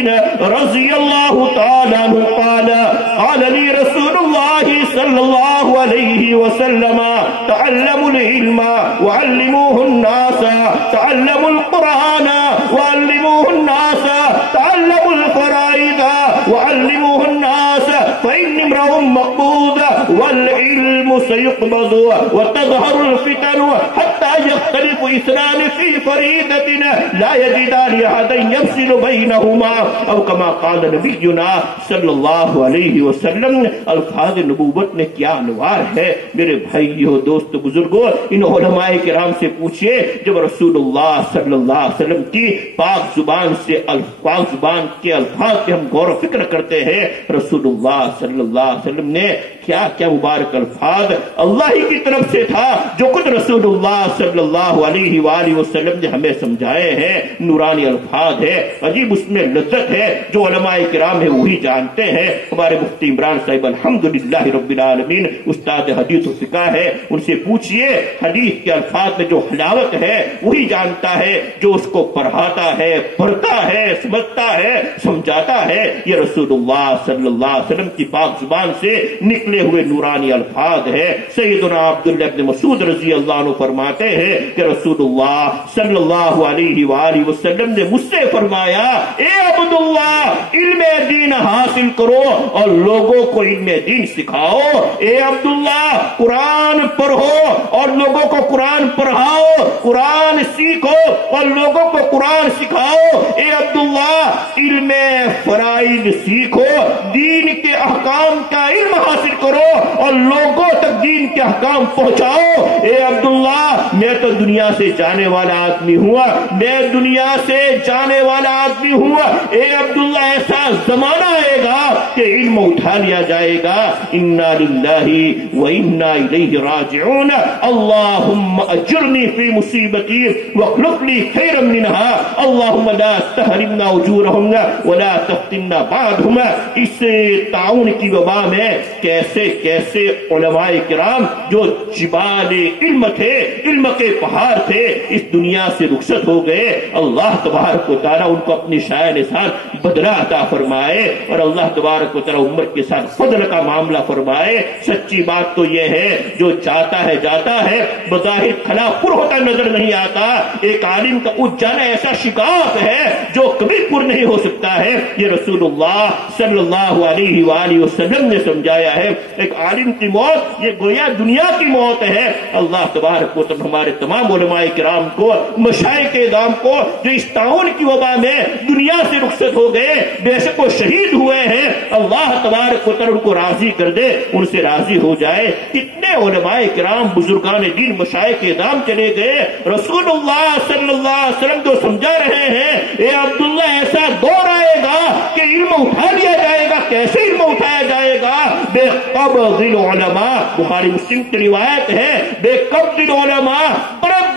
رضی اللہ تعالی عنہ قال قال لی رسول اللہ صلی اللہ علیہ وسلم تعلموا العلم وعلموه الناس، تعلموا القرآن وعلموه الناس، تعلموا الفرائض وعلموه الناس، فإن امرؤ مقبوض والعلم سيقبض وتظهر الفتن حتى يختلف اثنان في فريضة لا يجدان أحدا يفصل بينهما أو كما قال نبينا صلی اللہ علیہ وسلم۔ الفاظ نبوت نے کیا انوار ہے میرے بھائیو، دوست، بزرگوں، ان علماء کرام سے پوچھئے، جب رسول اللہ صلی اللہ علیہ وسلم کی پاک زبان سے پاک زبان کے الفاظ سے ہم غور و فکر کرتے ہیں، رسول اللہ صلی اللہ علیہ وسلم نے کیا کیا مبارک الفاظ اللہ ہی کی طرف سے تھا جو خود رسول اللہ صلی اللہ علیہ وآلہ وسلم نے ہمیں سمجھائے ہیں، نورانی الفاظ ہے، عجیب اس میں لذت ہے، جو علماء کرام ہے وہی جانتے ہیں۔ ہمارے مفتی عمران صاحب الحمدللہ رب العالمین استاد حدیث و فقہ ہے، ان سے پوچھئے، حدیث کے الفاظ میں جو حلاوت ہے وہی جانتا ہے جو اس کو پڑھاتا ہے، پڑھتا ہے، سمجھتا ہے، سمجھاتا ہے۔ یہ رسول اللہ صلی اللہ علیہ وسلم کی پاک زبان سے نکلے ہوئے نورانی الفاظ ہے۔ سیدنا عبداللہ ابن مسعود رضی اللہ عنہ فرماتے ہیں کہ رسول اللہ صلی اللہ علیہ وآلہ وسلم نے مجھ سے فرمایا، اے عبداللہ علم دین حاصل کرو اور لوگوں کو علم دین سکھاؤ، اے عبداللہ قرآن پڑھو اور لوگوں کو قرآن پڑھاؤ، قرآن سیکھو اور لوگوں کو قرآن سکھاؤ، اے عبداللہ علم فرائض سیکھو، دین کے احکام کا علم حاصل کرو اور لوگوں تک دین کے احکام پہنچاؤ۔ اے عبداللہ میں تو دنیا سے جانے والا آدمی ہوا، میں دنیا سے جانے والا آدمی ہوا، اے عبداللہ ایسا زمانہ آئے گا کہ علم اٹھا لیا جائے گا، انا للہ و انا الیہ راجعون، اللہم اجرنی فی مصیبتی واخلف لی خیرا منہا، اللہم لا تحرمنا اجورہم ولا تفتنا بعدہم۔ اس تعاون کی وبا میں کیسے کیسے علماء کرام جو جبال علم تھے، علم کے پہاڑ تھے، اس دنیا سے رخصت ہو گئے۔ اللہ تبارک و تعالیٰ ان کو اپنی شاہ نثار بدلہ عطا فرمائے اور اللہ تبارک و تعالیٰ امت کے ساتھ فضل کا معاملہ فرمائے۔ سچی بات تو یہ ہے، جو چاہتا ہے جاتا ہے، بظاہر کھلا پر ہوتا نظر نہیں آتا۔ ایک عالم کا اٹھ جانا ایسا شگاف ہے جو کبھی پر نہیں ہو سکتا ہے۔ یہ رسول اللہ صلی اللہ علیہ وآلہ وسلم نے سمجھایا ہے، ایک عالم کی موت یہ گویا دنیا کی موت ہے۔ اللہ تبارک و تعالی ہمارے تمام علماء کرام کو، مشائخ کرام کو جو اس تعاون کی وبا میں دنیا سے رخصت ہو گئے، بے شک وہ شہید ہوئے ہیں، اللہ تبارک و تعالی ان کو راضی کر دے، ان سے راضی ہو جائے۔ کتنے علماء کرام، بزرگان دین، مشائخ کرام چلے گئے، رسول اللہ صلی اللہ علیہ وسلم جو سمجھا رہے ہیں، اے عبداللہ ایسا دور آئے گا کہ علم اٹھا لیا جائے گا۔ کیسے علم اٹھایا جائے گا؟ بے قبض العلماء، بخاری مسلم کی روایت ہے، بے قبض العلماء،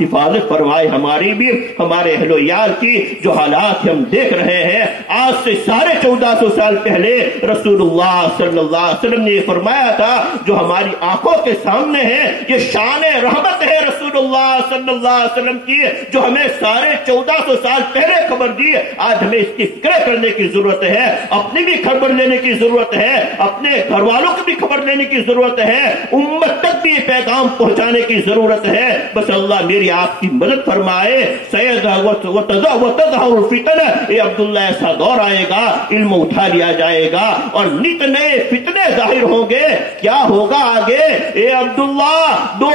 حفاظت فرمائے ہماری بھی، ہمارے اہل و عیال کی۔ جو حالات ہم دیکھ رہے ہیں، آج سے 1450 سال پہلے رسول اللہ صلی اللہ علیہ وسلم نے یہ فرمایا تھا، جو ہماری آنکھوں کے سامنے ہے، یہ شان رحمت ہے رسول اللہ صلی اللہ علیہ وسلم کی، جو ہمیں 1450 سال پہلے خبر دی۔ آج ہمیں اس کی فکر کرنے کی ضرورت ہے، اپنی بھی خبر لینے کی ضرورت ہے، اپنے گھر والوں کی بھی خبر لینے کی ضرورت ہے، امت تک بھی پیغام پہنچانے کی ضرورت ہے۔ بس اللہ میری آپ کی مدد فرمائے۔ سید وتظہر الفتن، اے عبداللہ ایسا دور آئے گا، علم اٹھا لیا جائے گا اور نت نئے فتنے ظاہر ہوں گے۔ کیا ہوگا آگے؟ اے عبداللہ دو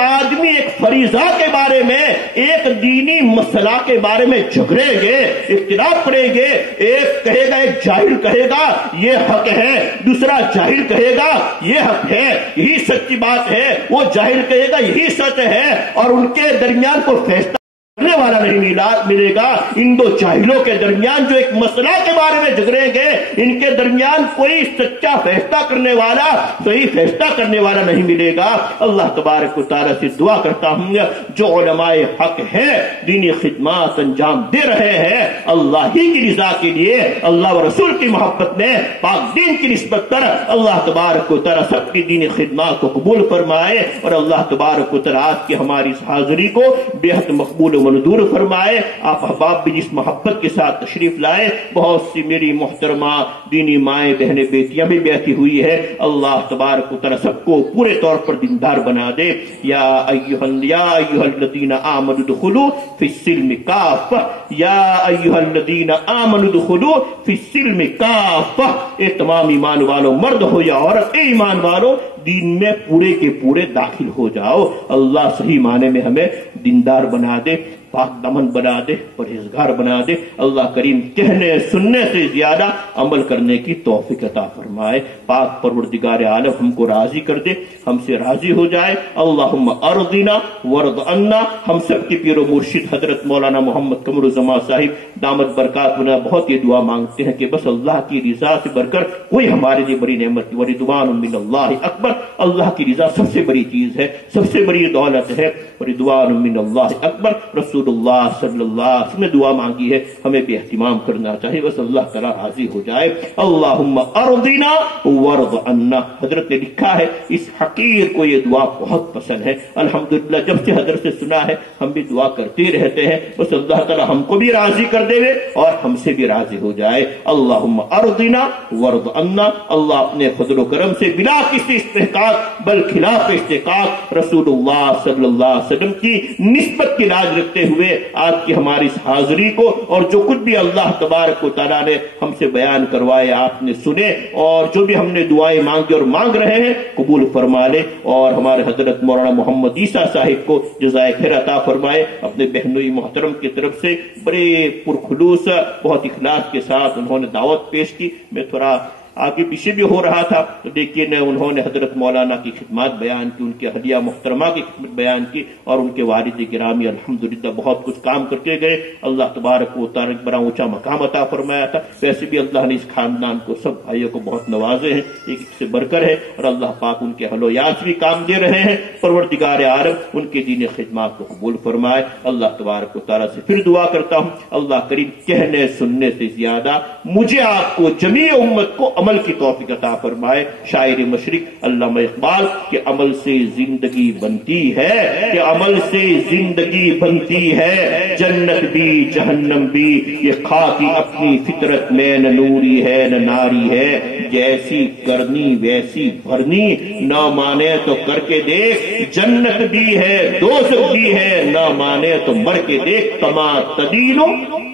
آدمی ایک فریضہ کے بارے میں، ایک دینی مسئلہ کے بارے میں جھگڑیں گے، اختلاف کریں گے۔ ایک کہے گا، ایک جاہل کہے گا یہ حق ہے، دوسرا جاہل کہے گا یہ حق ہے، یہی سچی بات ہے، وہ جاہل کہے گا یہی سچ ہے، اور ان کے درمیان کوئی فیصلہ کرنے والا نہیں ملے گا۔ ان دو جاہلوں کے درمیان جو ایک مسئلہ کے بارے میں جھگڑیں گے، ان کے درمیان کوئی سچا فیصلہ کرنے والا، صحیح فیصلہ کرنے والا نہیں ملے گا۔ اللہ تبارک و تعالیٰ سے دعا کرتا ہوں، جو علماء حق ہیں، دینی خدمات انجام دے رہے ہیں اللہ ہی کی رضا کے لیے، اللہ و رسول کی محبت میں، پاک دین کی نسبت پر، اللہ تبارک و تعالیٰ سب کی دینی خدمات کو قبول فرمائے، اور اللہ تبارک و تعالیٰ آج کی ہماری اس حاضری کو بے حد مقبول و منظور فرمائے۔ آپ احباب بھی جس محبت کے ساتھ تشریف لائے، بہت سی میری محترمہ دینی مائیں بہنیں بیٹیاں بھی بیٹھی ہوئی ہے، اللہ تبارک و تعالیٰ سب کو پورے طور پر دیندار بنا دے۔ یا ایھا الذین آمنوا ادخلوا فی السلم کافہ، یا ایھا الذین آمنوا ادخلوا فی السلم کافہ، اے تمام ایمان والو، مرد ہو یا عورت، اے ایمان والو، دین میں پورے کے پورے داخل ہو جاؤ۔ اللہ صحیح معنی میں ہمیں دیندار بنا دے، پاک دمن بنا دے، پرہیزگار بنا دے۔ اللہ کریم کہنے سننے سے زیادہ عمل کرنے کی توفیق عطا فرمائے۔ پاک پروردگار عالم ہم کو راضی کر دے، ہم سے راضی ہو جائے۔ اللہم ارضنا ورض عنا۔ ہم سب کی پیر و مرشد حضرت مولانا محمد قمر الزمان صاحب دامت برکاتہ بہت یہ دعا مانگتے ہیں کہ بس اللہ کی رضا سے بڑھ کر کوئی ہمارے لیے بڑی نعمت، ورضوان من اللہ اکبر۔ اللہ کی رضا سب سے بڑی چیز ہے، سب سے بڑی دولت ہے، ورضوان من اللہ اکبر۔ رسول اللہ صلی اللہ علیہ وسلم نے دعا مانگی ہے، ہمیں بھی اہتمام کرنا چاہیے، بس اللہ تعالیٰ راضی ہو جائے۔ اللہم ارضنا ورض عنا۔ حضرت نے لکھا ہے، اس حقیر کو یہ دعا بہت پسند ہے۔ الحمدللہ جب سے حضرت سے سنا ہے ہم بھی دعا کرتے رہتے ہیں، بس اللہ تعالیٰ ہم کو بھی راضی کر دے اور ہم سے بھی راضی ہو جائے۔ اللہم ارضنا ورض عنا۔ اللہ اپنے فضل و کرم سے بلا کسی استحقاق بل خلاف استحقاق رسول اللہ صلی اللہ علیہ وسلم کی نسبت کی لاج رکھتے ہوئے آج کی ہماری اس حاضری کو اور جو کچھ بھی اللہ تبارک و تعالیٰ نے ہم سے بیان کروائے آپ نے سنے، اور جو بھی ہم نے دعائیں مانگی اور مانگ رہے ہیں قبول فرما لے، اور ہمارے حضرت مولانا محمد عیسیٰ صاحب کو جزائے خیر عطا فرمائے۔ اپنے بہنوئی محترم کی طرف سے بڑے پرخلوص بہت اخلاص کے ساتھ انہوں نے دعوت پیش کی۔ میں تھوڑا آگے پیچھے بھی ہو رہا تھا لیکن انہوں نے حضرت مولانا کی خدمات بیان کی، ان کے ہدیہ محترمہ کی خدمت بیان کی، اور ان کے والد گرامی الحمدللہ بہت کچھ کام کر کے گئے۔ اللہ تبارک و تعالیٰ بڑا اونچا مقام عطا فرمایا تھا۔ ویسے بھی اللہ نے اس خاندان کو، سب بھائیوں کو بہت نوازے ہیں، ایک سے بڑھ کر ہے، اور اللہ پاک ان کے اہل و عیال بھی کام دے رہے ہیں۔ پروردگار عالم ان کے دین خدمات کو قبول فرمائے۔ اللہ تبارک و تعالیٰ سے پھر دعا کرتا ہوں، اللہ کریم کہنے سننے سے زیادہ مجھے آپ کو جمیع امت کو عمل کی توفیق عطا فرمائے۔ شاعر مشرق علامہ اقبال کہ عمل سے زندگی بنتی ہے، کہ عمل سے زندگی بنتی ہے، جنت بھی جہنم بھی، یہ خاکی اپنی فطرت میں نہ نوری ہے نہ ناری ہے، جیسی کرنی ویسی بھرنی، نہ مانے تو کر کے دیکھ، جنت بھی ہے دوزخ بھی ہے، نہ مانے تو مر کے دیکھ، کما تدینو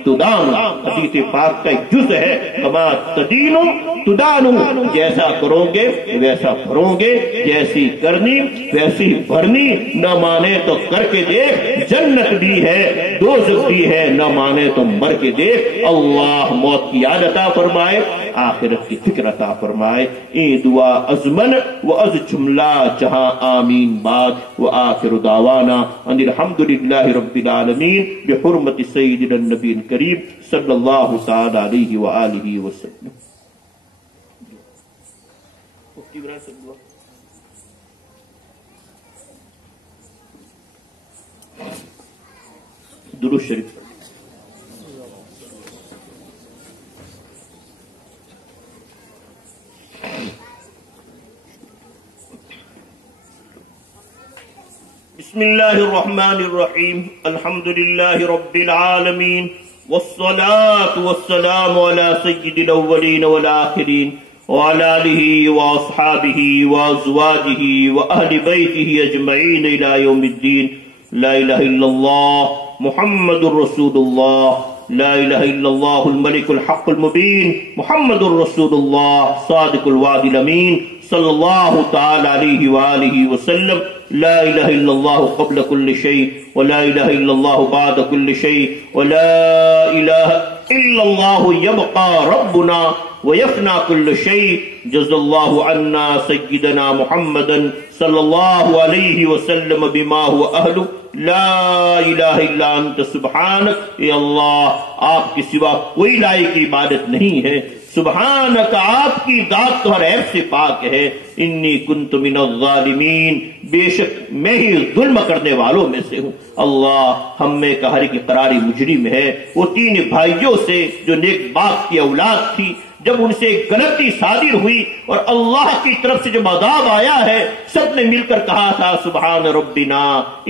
تدان، حدیث پاک کا ایک جز ہے، کما تدینو تدانو، جیسا کرو گے ویسا بھرو گے، جیسی کرنی ویسی بھرنی، نہ مانے تو کر کے دیکھ، جنت بھی ہے دوزخ بھی ہے، نہ مانے تو مر کے دیکھ۔ اللہ موت کی یاد عطا فرمائے، آخرت کی فکر عطا فرمائے۔ اے دعا ازمن و از جملہ جہاں آمین بعد، و آخر دعوانا ان الحمدللہ رب العالمین بحرمت سیدنا النبی الکریم صلی اللہ تعالی علیہ وآلہ وسلم۔ درود شریف پڑھیں۔ بسم اللہ الرحمن الرحیم، الحمد للہ رب العالمین، والصلاة والسلام على سید الاولین والآخرین، وعلى آلہ واصحابہ وازواجہ واہل بیتہ اجمعین الى یوم الدین۔ لا الہ الا اللہ محمد رسول اللہ، لا الہ الا اللہ الملک الحق المبین، محمد رسول اللہ صادق الوعد الامین، صلی اللہ تعالی علیہ وآلہ وسلم۔ لا الہ الا اللہ قبل کل شیء، ولا الہ الا اللہ بعد کل شیء، ولا الہ الا اللہ یبقى ربنا ویفنا کل شیء۔ جزا اللہ عنا سیدنا محمدا صلی اللہ علیہ وسلم بما هو اہلہ، لا الہ الا انت سبحانک۔ اے اللہ، آپ کے سوا کوئی لائق عبادت نہیں ہے، سبحانک، آپ کی ذات تو ہر عیب سے پاک ہے۔ انی کنت من الظالمین، بے شک میں ہی ظلم کرنے والوں میں سے ہوں۔ اللہ، ہم میں کا ہر ایک قراری مجرم ہے۔ وہ تین بھائیوں سے جو نیک باپ کی اولاد تھی، جب ان سے غلطی صادر ہوئی اور اللہ کی طرف سے جب عذاب آیا ہے، سب نے مل کر کہا تھا سبحان ربنا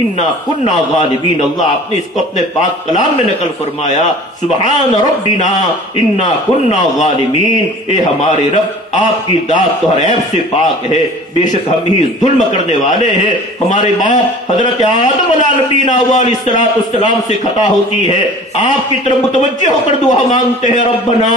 انا کنا غالبین۔ اللہ، آپ نے اس کو اپنے پاک کلام میں نقل فرمایا، سبحان ربنا انا کنا غالبین۔ اے ہمارے رب، آپ کی ذات تو ہر عیب سے پاک ہے، بے شک ہم ہی ظلم کرنے والے ہیں۔ ہمارے باپ حضرت آدم علیہ نبینا علیہ السلام سے خطا ہوتی ہے، آپ کی طرف متوجہ ہو کر دعا مانگتے ہیں، ربنا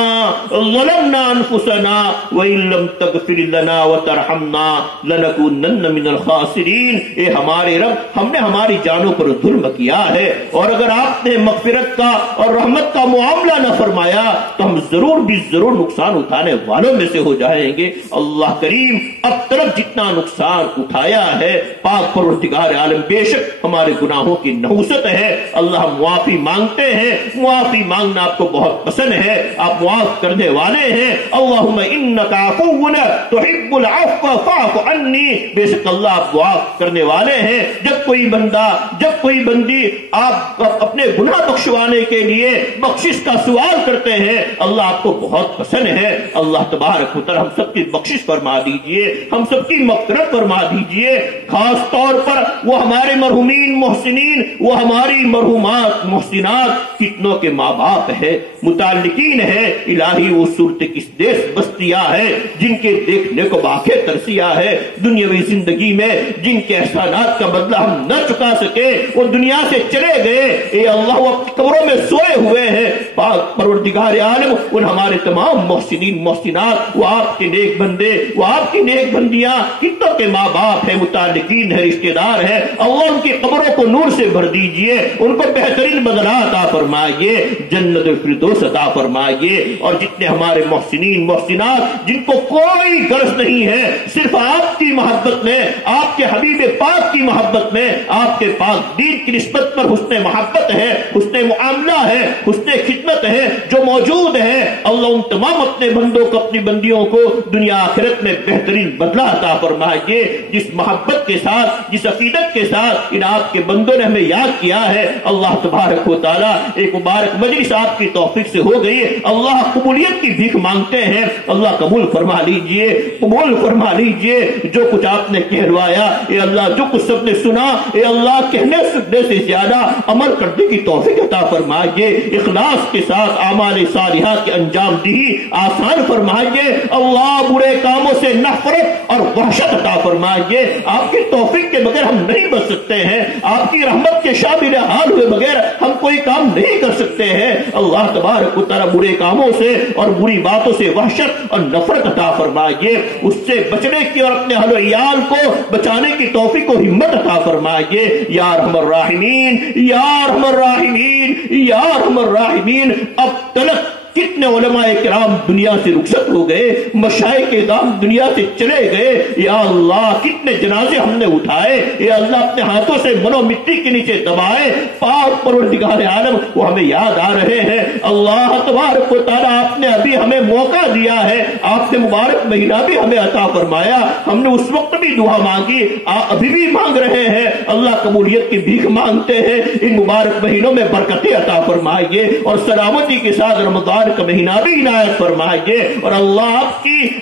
ظلمنا انفسنا وان لم تغفر لنا وترحمنا لنکونن من الخاسرین۔ اے ہمارے رب، ہم نے ہماری جانوں پر ظلم کیا ہے، اور اگر آپ نے مغفرت کا اور رحمت کا معاملہ نہ فرمایا تو ہم ضرور بھی ضرور نقصان اٹھانے والوں میں سے ہو جائیں گے۔ اللہ کریم، اب تک جتنا نقصان اٹھایا ہے، پاک پروردگار عالم، بے شک ہمارے گناہوں کی نحوست ہے۔ اللہ، ہم معافی مانگتے ہیں، معافی مانگنا آپ کو بہت پسند ہے، آپ معاف کرنے والے ہیں۔ اللہم انک عفو تحب العفو فاعف عنی، بے شک اللہ آپ معاف کرنے والے ہیں۔ جب کوئی بندہ، جب کوئی بندی آپ اپنے گناہ بخشوانے کے لیے بخشش کا سوال کرتے ہیں، اللہ آپ کو بہت پسند ہے۔ اللہ تبارک و تعالی ہم سب کی بخشش فرما دیجئے، ہم سب کی مغفرت فرما دیجئے۔ خاص طور پر وہ ہمارے مرحومین محسنین، وہ ہماری مرحومات محسنات، کتنوں کے ماں باپ ہے، متعلقین ہے، الہی وہ صورت کس دیش بستیاں ہے جن کے دیکھنے کو آنکھیں ترسیاں ہے، دنیاوی زندگی میں جن کے احسانات کا بدلہ ہم نہ چکا سکے، وہ دنیا سے چلے گئے۔ اے اللہ، وہ اپنی قبروں میں سوئے ہوئے ہیں، پاک پروردگار عالم ان ہمارے تمام محسنین محسنات، وہ آپ کے نیک بندے، وہ آپ کی نیک بندیاں، کتنوں کے ماں باپ ہیں، متعلقین ہیں، رشتہ دار ہیں، اللہ ان کی قبروں کو نور سے بھر دیجئے، ان کو بہترین بدلہ عطا فرمائیے، جنت الفردوس عطا فرمائیے۔ اور جتنے ہمارے محسنین محسنات جن کو کوئی غرض نہیں ہے، صرف آپ کی محبت میں، آپ کے حبیب پاک کی محبت میں، آپ کے پاک دین کی نسبت پر حسن محبت ہے، حسن معاملہ ہے، حسن خدمت ہے، جو موجود ہے، اللہ ان تمام اپنے بندوں کو، اپنی بندیوں کو دنیا آخرت میں بہترین بدلہ عطا فرمائیے۔ جس محبت کے ساتھ، جس عقیدت کے ساتھ ان آپ کے بندوں نے ہمیں یاد کیا ہے، اللہ تبارک و تعالیٰ ایک مبارک مجلس آپ کی توفیق سے ہو گئی، اللہ قبولیت کی بھیک مانگتے ہیں، اللہ قبول فرما لیجئے، قبول فرما لیجئے۔ جو کچھ آپ نے کہلوایا، اے اللہ، جو کچھ سب نے سنا، اے اللہ، کہنے سننے سے زیادہ عمل کرنے کی توفیق عطا فرمائیے، اخلاص کے ساتھ اعمال صالحات کے انجام دہی آسان فرمائیے، اللہ برے کاموں سے نفرت اور وحشت عطا فرمائیے۔ آپ کی توفیق کے بغیر ہم نہیں بچ سکتے ہیں، آپ کی رحمت کے شامل حال ہوئے بغیر ہم کوئی کام نہیں کر سکتے ہیں۔ اللہ تبارک و تعالی برے کاموں سے اور بری باتوں سے وحشت اور نفرت عطا فرمائیے، اس سے بچنے کی اور اپنے اہل و عیال کو بچانے کی توفیق و ہمت عطا فرمائیے، یا ارحم الراحمین، یا ارحم الراحمین، یا ارحم الراحمین۔ اب تلک کتنے علماء کرام دنیا سے رخصت ہو گئے، مشائخ کرام دنیا سے چلے گئے، یا اللہ کتنے جنازے ہم نے اٹھائے، یا اللہ اپنے ہاتھوں سے منو مٹی کے نیچے دبائے، پاک پروردگار عالم وہ ہمیں یاد آ رہے ہیں۔ اللہ تبارک و تعالیٰ آپ نے ابھی ہمیں موقع دیا ہے، آپ نے مبارک مہینہ بھی ہمیں عطا فرمایا، ہم نے اس وقت بھی دعا مانگی، ابھی بھی مانگ رہے ہیں، اللہ قبولیت کی بھیک مانگتے ہیں، ان مبارک مہینوں میں برکتیں عطا فرمائیے اور سلامتی کے ساتھ رمضان کا مہینہ بھی عنایت فرمائیے، اور اللہ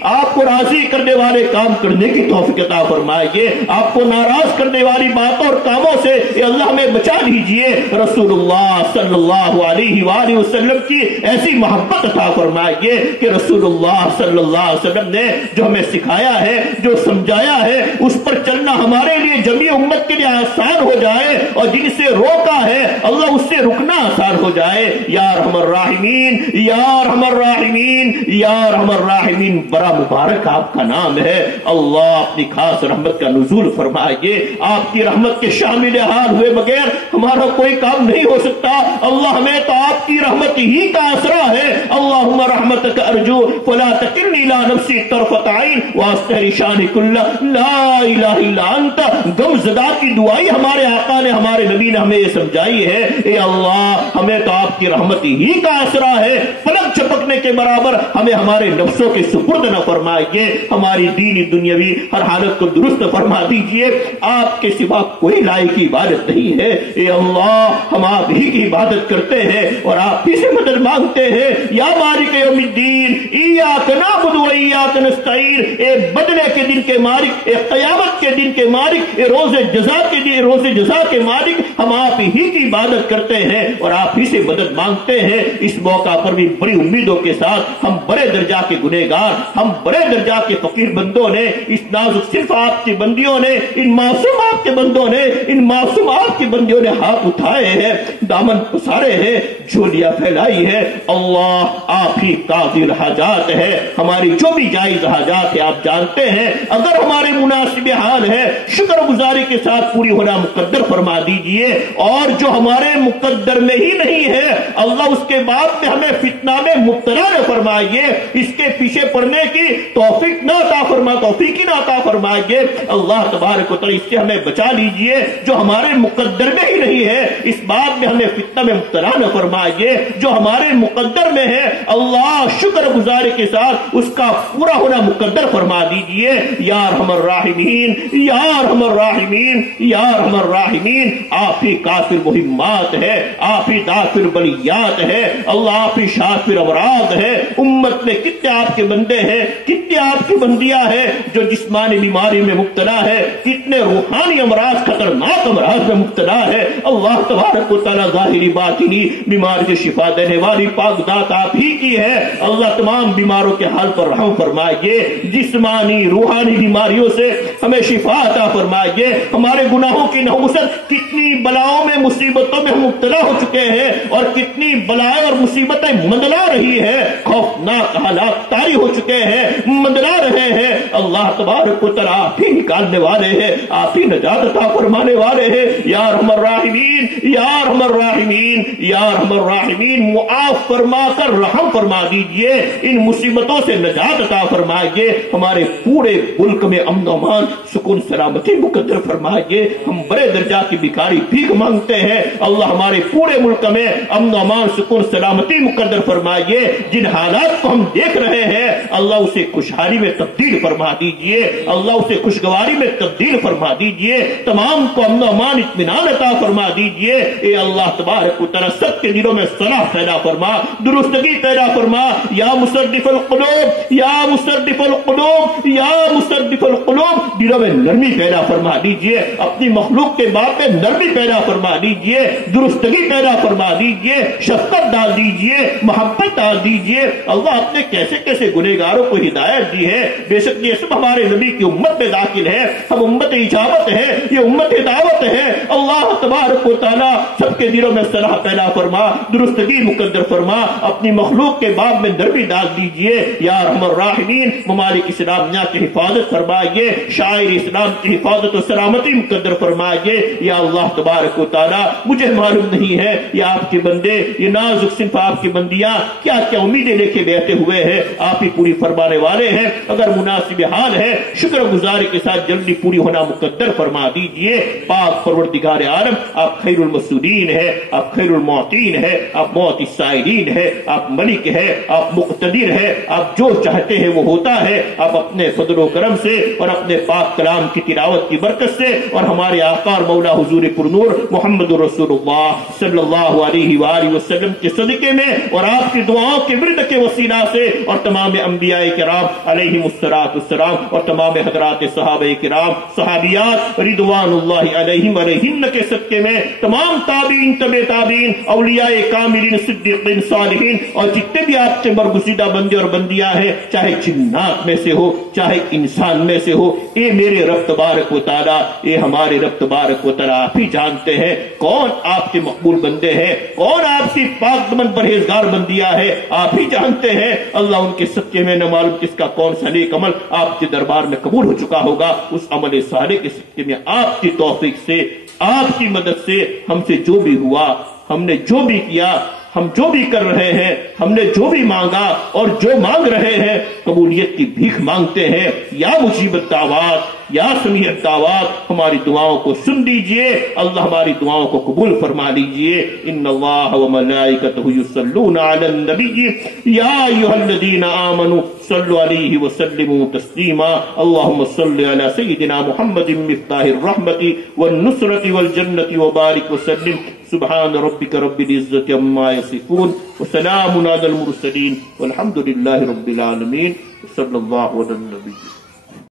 آپ کو راضی کرنے والے کام کرنے کی توفیق عطا فرمائیے، آپ کو ناراض کرنے والی باتوں اور کاموں سے اے اللہ ہمیں بچا لیجئے، رسول اللہ صلی اللہ علیہ وآلہ وسلم کی ایسی محبت عطا فرمائیے کہ رسول اللہ صلی اللہ علیہ وسلم نے جو ہمیں سکھایا ہے، جو سمجھایا ہے، اس پر چلنا ہمارے لیے جمیع امت کے لیے آسان ہو جائے، اور جن سے روکا ہے اللہ اس سے رکنا آسان ہو جائے، یا ارحم الراحمین یا ارحم الراحمین یا ارحم الراحمین، بڑا مبارک آپ کا نام ہے اللہ، اپنی خاص رحمت کا نزول فرمائیے، آپ کی رحمت کے شامل حال ہوئے بغیر ہمارا کوئی کام نہیں ہو سکتا، اللہ ہمیں تو آپ کی رحمت ہی کا آسرا ہے، اللہم رحمتک ارجو فلا تکلنی لا نفسی طرفت عین واستحی شانی کل لا الہ الا انت، غم زدہ کی دعائی ہمارے آقا نے ہمارے نبی نے ہمیں یہ سمجھائی ہے، اے اللہ ہمیں تو آپ کی رحمت ہی کا آسرا ہے، پلک جھپکنے کے برابر ہمیں ہمارے نفسوں کے سپرد نہ فرمائیے، ہماری دینی دنیاوی ہر حالت کو درست فرما دیجئے، آپ کے سوا کوئی لائق کی عبادت نہیں ہے، اے اللہ ہم آپ ہی کی عبادت کرتے ہیں اور آپ ہی سے مدد مانگتے ہیں، یا مالک یوم الدین ایاک نعبد و ایاک نستعین، اے بدلے کے دن کے مالک، اے قیامت کے دن کے مالک، اے روز جزا کے دن روز جزا کے مالک، ہم آپ ہی کی عبادت کرتے ہیں اور آپ ہی سے مدد مانگتے ہیں، اس موقع پر بھی بڑی امیدوں کے ساتھ ہم بڑے درجہ کے گنہگار، ہم بڑے درجہ کے فقیر بندوں نے، اس نازک صرف آپ کی بندیوں نے، ان معصوم آپ کے بندوں نے، ان معصوم آپ کی بندیوں نے ہاتھ اٹھائے ہیں، دامن پسارے ہیں، جھولیاں پھیلائی ہے، اللہ آپ ہی قاضی الحاجات ہے، ہماری جو بھی جائز حاجات ہے آپ جانتے ہیں، اگر ہمارے مناسب حال ہے شکر گزاری کے ساتھ پوری ہونا مقدر فرما دیجئے، اور جو ہمارے مقدر میں ہی نہیں ہے اللہ اس کے بعد میں ہمیں فتنہ میں مبتلا نہ فرمائیے، اس کے پیچھے پڑنے کی توفیق نہ عطا فرمائیے، اللہ تبارک و تعالی اس سے ہمیں بچا لیجئے، جو ہمارے مقدر میں ہی نہیں ہے اس بات میں ہمیں فتنہ میں مبتلا نہ فرمائیے، جو ہمارے مقدر میں ہے اللہ شکر گزاری کے ساتھ اس کا پورا ہونا مقدر فرما دیجئے، یا ارحم الراحمین یا ارحم الراحمین یا ارحم الراحمین، آپ ہی کافر مہمات ہے، آپ ہی دافر بلیات ہے، اللہ آپ ہی شافر امراض ہے، امت میں کتنے آپ کے بندے ہیں، کتنے آپ کی بندیاں ہیں جو جسمانی بیماری میں مبتلا ہے، کتنے روحانی امراض خطرناک امراض میں مبتلا ہے، اللہ تبارک و تعالی ظاہری باطنی بیماری سے شفا دینے والی پاک ذات آپ ہی کی ہے، اللہ تمام بیماروں کے حال پر رحم فرمائیے، جسمانی روحانی بیماریوں سے ہمیں شفا عطا فرمائیے، ہمارے گناہوں کی نحوست، کتنی بلاؤں میں مصیبتوں میں ہم مبتلا ہو چکے ہیں اور کتنی بلائیں اور مصیبتیں مندلا رہی ہے، خوفناک حالات طاری ہو چکے ہیں، مندلا رہے ہیں، اللہ تبارک و تعالی آپ ہی نکالنے والے ہیں، آپ ہی نجات عطا فرمانے والے ہیں، یا ارحم الراحمین یا ارحم الراحمین یا ارحم الراحمین، معاف فرما کر رحم فرما دیجئے، ان مصیبتوں سے نجات عطا فرمائیے، ہمارے پورے ملک میں امن و امان سکون سلامتی مقدر فرمائیے، ہم بڑے درجہ کی بیکاری بھیک مانگتے ہیں، اللہ ہمارے پورے ملک میں امن و امان سکون سلامتی مقدر فرمائیے، جن حالات کو ہم دیکھ رہے ہیں اللہ اسے خوشحالی میں تبدیل فرما دیجئے، اللہ اسے خوشگواری میں تبدیل فرما دیجئے، تمام کو امن و امان اطمینان عطا فرما دیجئے، اے اللہ تبارک و تعالی سب کے دلوں میں صلاح پیدا فرما، درستگی پیدا فرما، یا مصرف القلوب یا مصرف القلوب یا مصرف القلوب، دلوں میں نرمی پیدا فرما دیجئے، اپنی مخلوق کے باب میں نرمی پیدا فرما دیجئے، درستگی پیدا فرما دیجئے، شفقت ڈال دیجئے، محبت ڈال دیجئے، اللہ آپ نے کیسے کیسے گنہگاروں کو ہدایت دی ہے، بے شک یہ سب ہمارے نبی کی امت میں داخل ہے، ہم امت اجابت ہے، یہ امت دعوت ہے، اللہ تبارک و تعالی سب کے دلوں میں صلاح پیدا فرما، درستگی مقدر فرما، اپنی مخلوق کے باب میں نرمی ڈال دیجئے، یا ارحم الراحمین، ممالک اسلامیہ کی حفاظت فرمائیے، شاعر اسلام اسلام کی حفاظت و سلامتی مقدر فرمائیے۔ یا اللہ تبارک و تعالی، مجھے معلوم نہیں ہے یہ آپ کے بندے، یہ نازک صنف آپ کی بندیاں کیا کیا امیدیں لے کے بیٹھے ہوئے ہیں، آپ ہی پوری فرمانے والے ہیں۔ اگر مناسب حال ہے شکر گزاری کے ساتھ جلدی پوری ہونا مقدر فرما دیجئے۔ پاک پروردگار عالم، آپ خیر المسعودین ہے، آپ خیر المعطین ہے، آپ موت السائلین ہے، آپ ملک ہے، آپ مقتدر ہے، آپ جو چاہتے ہیں وہ ہوتا ہے۔ آپ اپنے فضل و کرم سے اور اپنے پاک کلام کی تلاوت کی برکت سے اور ہمارے آقا اور مولا حضور پرنور محمد رسول اللہ صلی اللہ علیہ وآلہ وسلم کے صدقے میں اور آپ کی دعاؤں کے ورد کے وسیلہ سے اور تمام انبیاء کرام علیہم السلام اور تمام حضرات صحابہ کرام صحابیات رضوان اللہ علیہم علیہن کے صدقے میں تمام تابعین تبع تابعین اولیاء کاملین صدیقین صالحین اور جتنے بھی آپ کے برگزیدہ بندے اور بندیاں ہیں، چاہے جنات میں سے ہو چاہے انسان میں سے ہو، اے میرے رب تبارک و تعالی، اے ہمارے رب تبارک و تعالی، آپ ہی جانتے ہیں کون آپ کے مقبول بندے ہیں، کون آپ کی پاک دمن پرہیزگار بندیاں ہیں، آپ ہی جانتے ہیں۔ اللہ ان کے صدقے میں نہ معلوم کس کا کون سا نیک عمل آپ کے دربار میں قبول ہو چکا ہوگا، اس عمل صالح کے صدقے میں آپ کی توفیق سے، آپ کی مدد سے ہم سے جو بھی ہوا، ہم نے جو بھی کیا، ہم جو بھی کر رہے ہیں، ہم نے جو بھی مانگا اور جو مانگ رہے ہیں، قبولیت کی بھیک مانگتے ہیں۔ یا مجیب الدعوات، یا سمیع الدعوات، ہماری دعاؤں کو سن دیجئے، اللہ ہماری دعاؤں کو قبول فرما لیجئے۔ ان اللہ وملائکتہ یصلون علی النبی یا ایھا الذین آمنوا صلوا علیہ وسلموا تسلیما۔ اللہم صل علی سیدنا محمد مفتاح الرحمۃ والنصرۃ والجنۃ وبارک وسلم۔ سبحان ربک رب العزۃ عما یصفون وسلام علی المرسلین والحمد للہ رب العالمین۔ صلی اللہ علی النبی۔